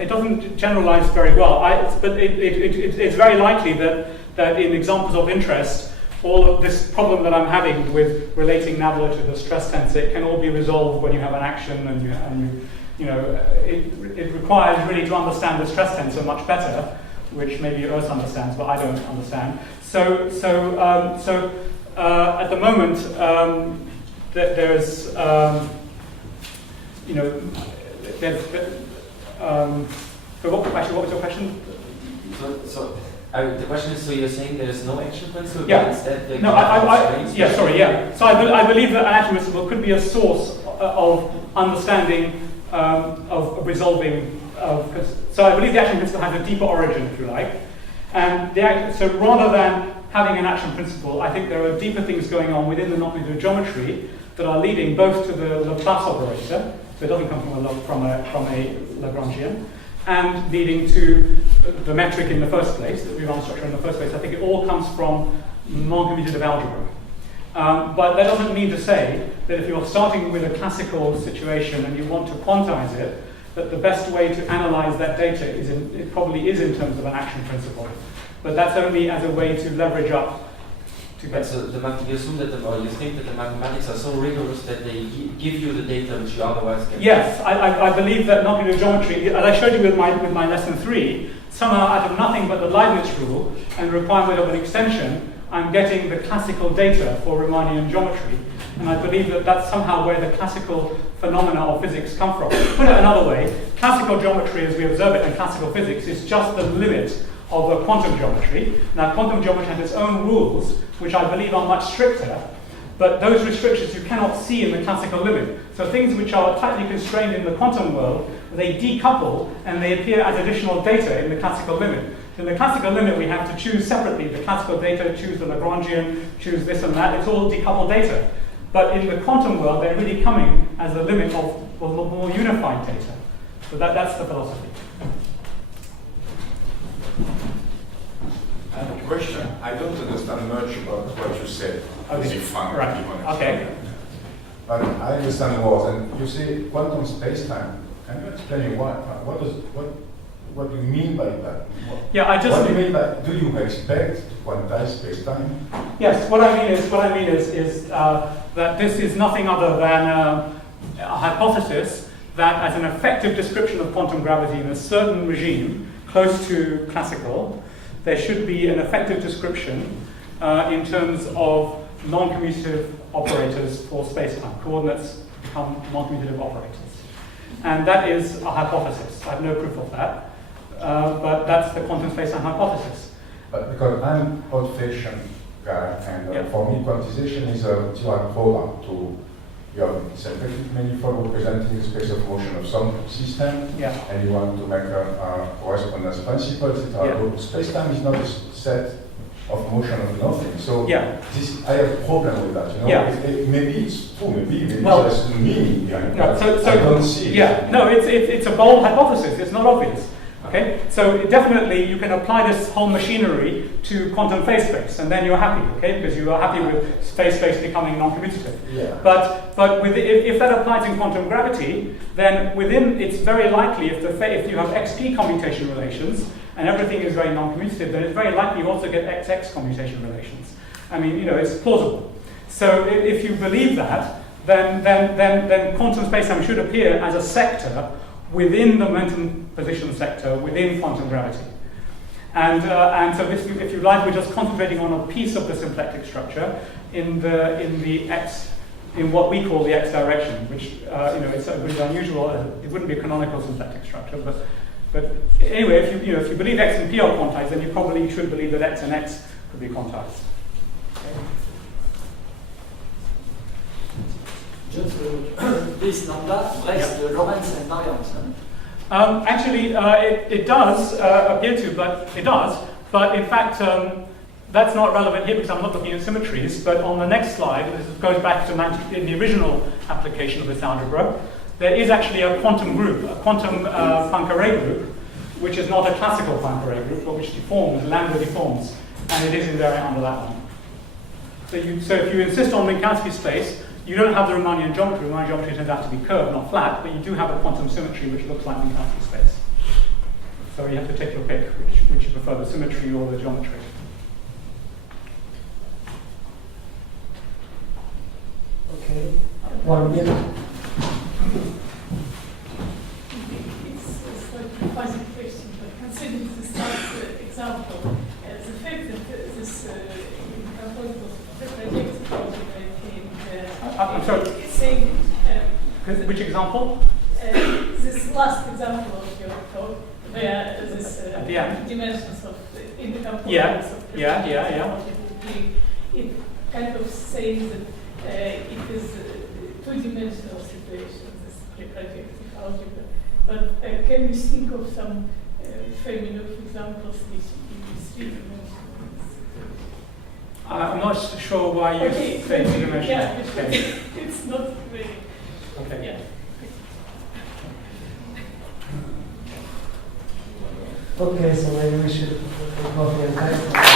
it doesn't generalize very well. But it's very likely that in examples of interest, all of this problem that I'm having with relating nabla to the stress tensor, it can all be resolved when you have an action, and it requires really to understand the stress tensor much better, which maybe Urs understands, but I don't understand. So at the moment, there's what was your question? The question is, so you're saying there is no action principle? Yeah. Instead So I believe that an action principle could be a source of understanding, of resolving. So I believe the action principle has a deeper origin, if you like. And so rather than having an action principle, I think there are deeper things going on within the non-linear geometry that are leading both to the Laplace operator, so it doesn't come from a Lagrangian, and leading to the metric in the first place, the Riemann structure in the first place. I think it all comes from non-commutative algebra. But that doesn't mean to say that if you're starting with a classical situation and you want to quantize it, that the best way to analyze that data it probably is in terms of an action principle. But that's only as a way to leverage up to get. So you assume that you think that the mathematics are so rigorous that they give you the data which you otherwise can. Yes, I believe that non-linear geometry, as I showed you with my lesson 3, somehow out of nothing but the Leibniz rule and the requirement of an extension, I'm getting the classical data for Riemannian geometry. And I believe that that's somehow where the classical phenomena of physics come from. Put it another way, classical geometry as we observe it in classical physics is just the limit of a quantum geometry. Now, quantum geometry has its own rules, which I believe are much stricter, but those restrictions you cannot see in the classical limit. So things which are tightly constrained in the quantum world, they decouple and they appear as additional data in the classical limit. In the classical limit, we have to choose separately the classical data, choose the Lagrangian, choose this and that. It's all decoupled data. But in the quantum world, they're really coming as the limit of more unified data. So that's the philosophy. I have a question. I don't understand much about what you said. Okay. To be frank, Right. to be honest. Okay. But I understand words, and you say quantum space-time. Can you explain what do you mean by that? Yeah, What do you mean by? Do you expect to quantize space-time? Yes. What I mean is that this is nothing other than a hypothesis that, as an effective description of quantum gravity in a certain regime close to classical, there should be an effective description in terms of non-commutative operators for space-time. Coordinates become non-commutative operators. And that is a hypothesis. I have no proof of that. But that's the quantum space-time hypothesis. But because I'm old-fashioned guy, and for me, quantization is a theorem program to you have symplectic manifold representing the space of motion of some system, and you want to make a correspondence principle, etc. Space-time is not a set of motion of nothing. So this, I have a problem with that. You know, maybe it's true. Maybe there's a meaning behind that. I don't see it. No, it's a bold hypothesis. It's not obvious. Okay, so definitely you can apply this whole machinery to quantum phase space, and then you're happy, okay, because you are happy with phase space becoming non-commutative. Yeah. But if that applies in quantum gravity, then within it's very likely if you have xp commutation relations and everything is very non-commutative, then it's very likely you also get xx commutation relations. I mean, you know, it's plausible. So if you believe that, then quantum spacetime should appear as a sector within the momentum position sector within quantum gravity. And so this, if you like, we're just concentrating on a piece of the symplectic structure in what we call the x direction, which it's unusual. It wouldn't be a canonical symplectic structure, but anyway, if you believe x and p are quantized, then you probably should believe that x and x could be quantized. Okay. Just this number breaks the Lorentz invariance. Actually, it does appear to, but in fact, that's not relevant here because I'm not looking at symmetries. But on the next slide, this goes back to in the original application of this algebra, there is actually a quantum group, a quantum Poincaré group, which is not a classical Poincaré group, but which deforms, lambda deforms, and it is invariant under that one. So if you insist on Minkowski space, you don't have the Riemannian geometry. Riemannian geometry turns out to be curved, not flat, but you do have a quantum symmetry which looks like Minkowski space. So you have to take your pick, which you prefer, the symmetry or the geometry. Okay. 1 minute. It's like a fuzzy question, but considering this last example, the fact that this composite of the projective algebra I'm sorry. it's saying Which example? this last example of your talk, where this dimensions of in the components of it kind of says that it is two-dimensional situation, this projective algebra. But can you think of some family of examples which give three-dimensional? I'm not sure why you say two-dimensional. Yeah, it's not very. Okay. Yeah. Okay, so maybe we should go for the time.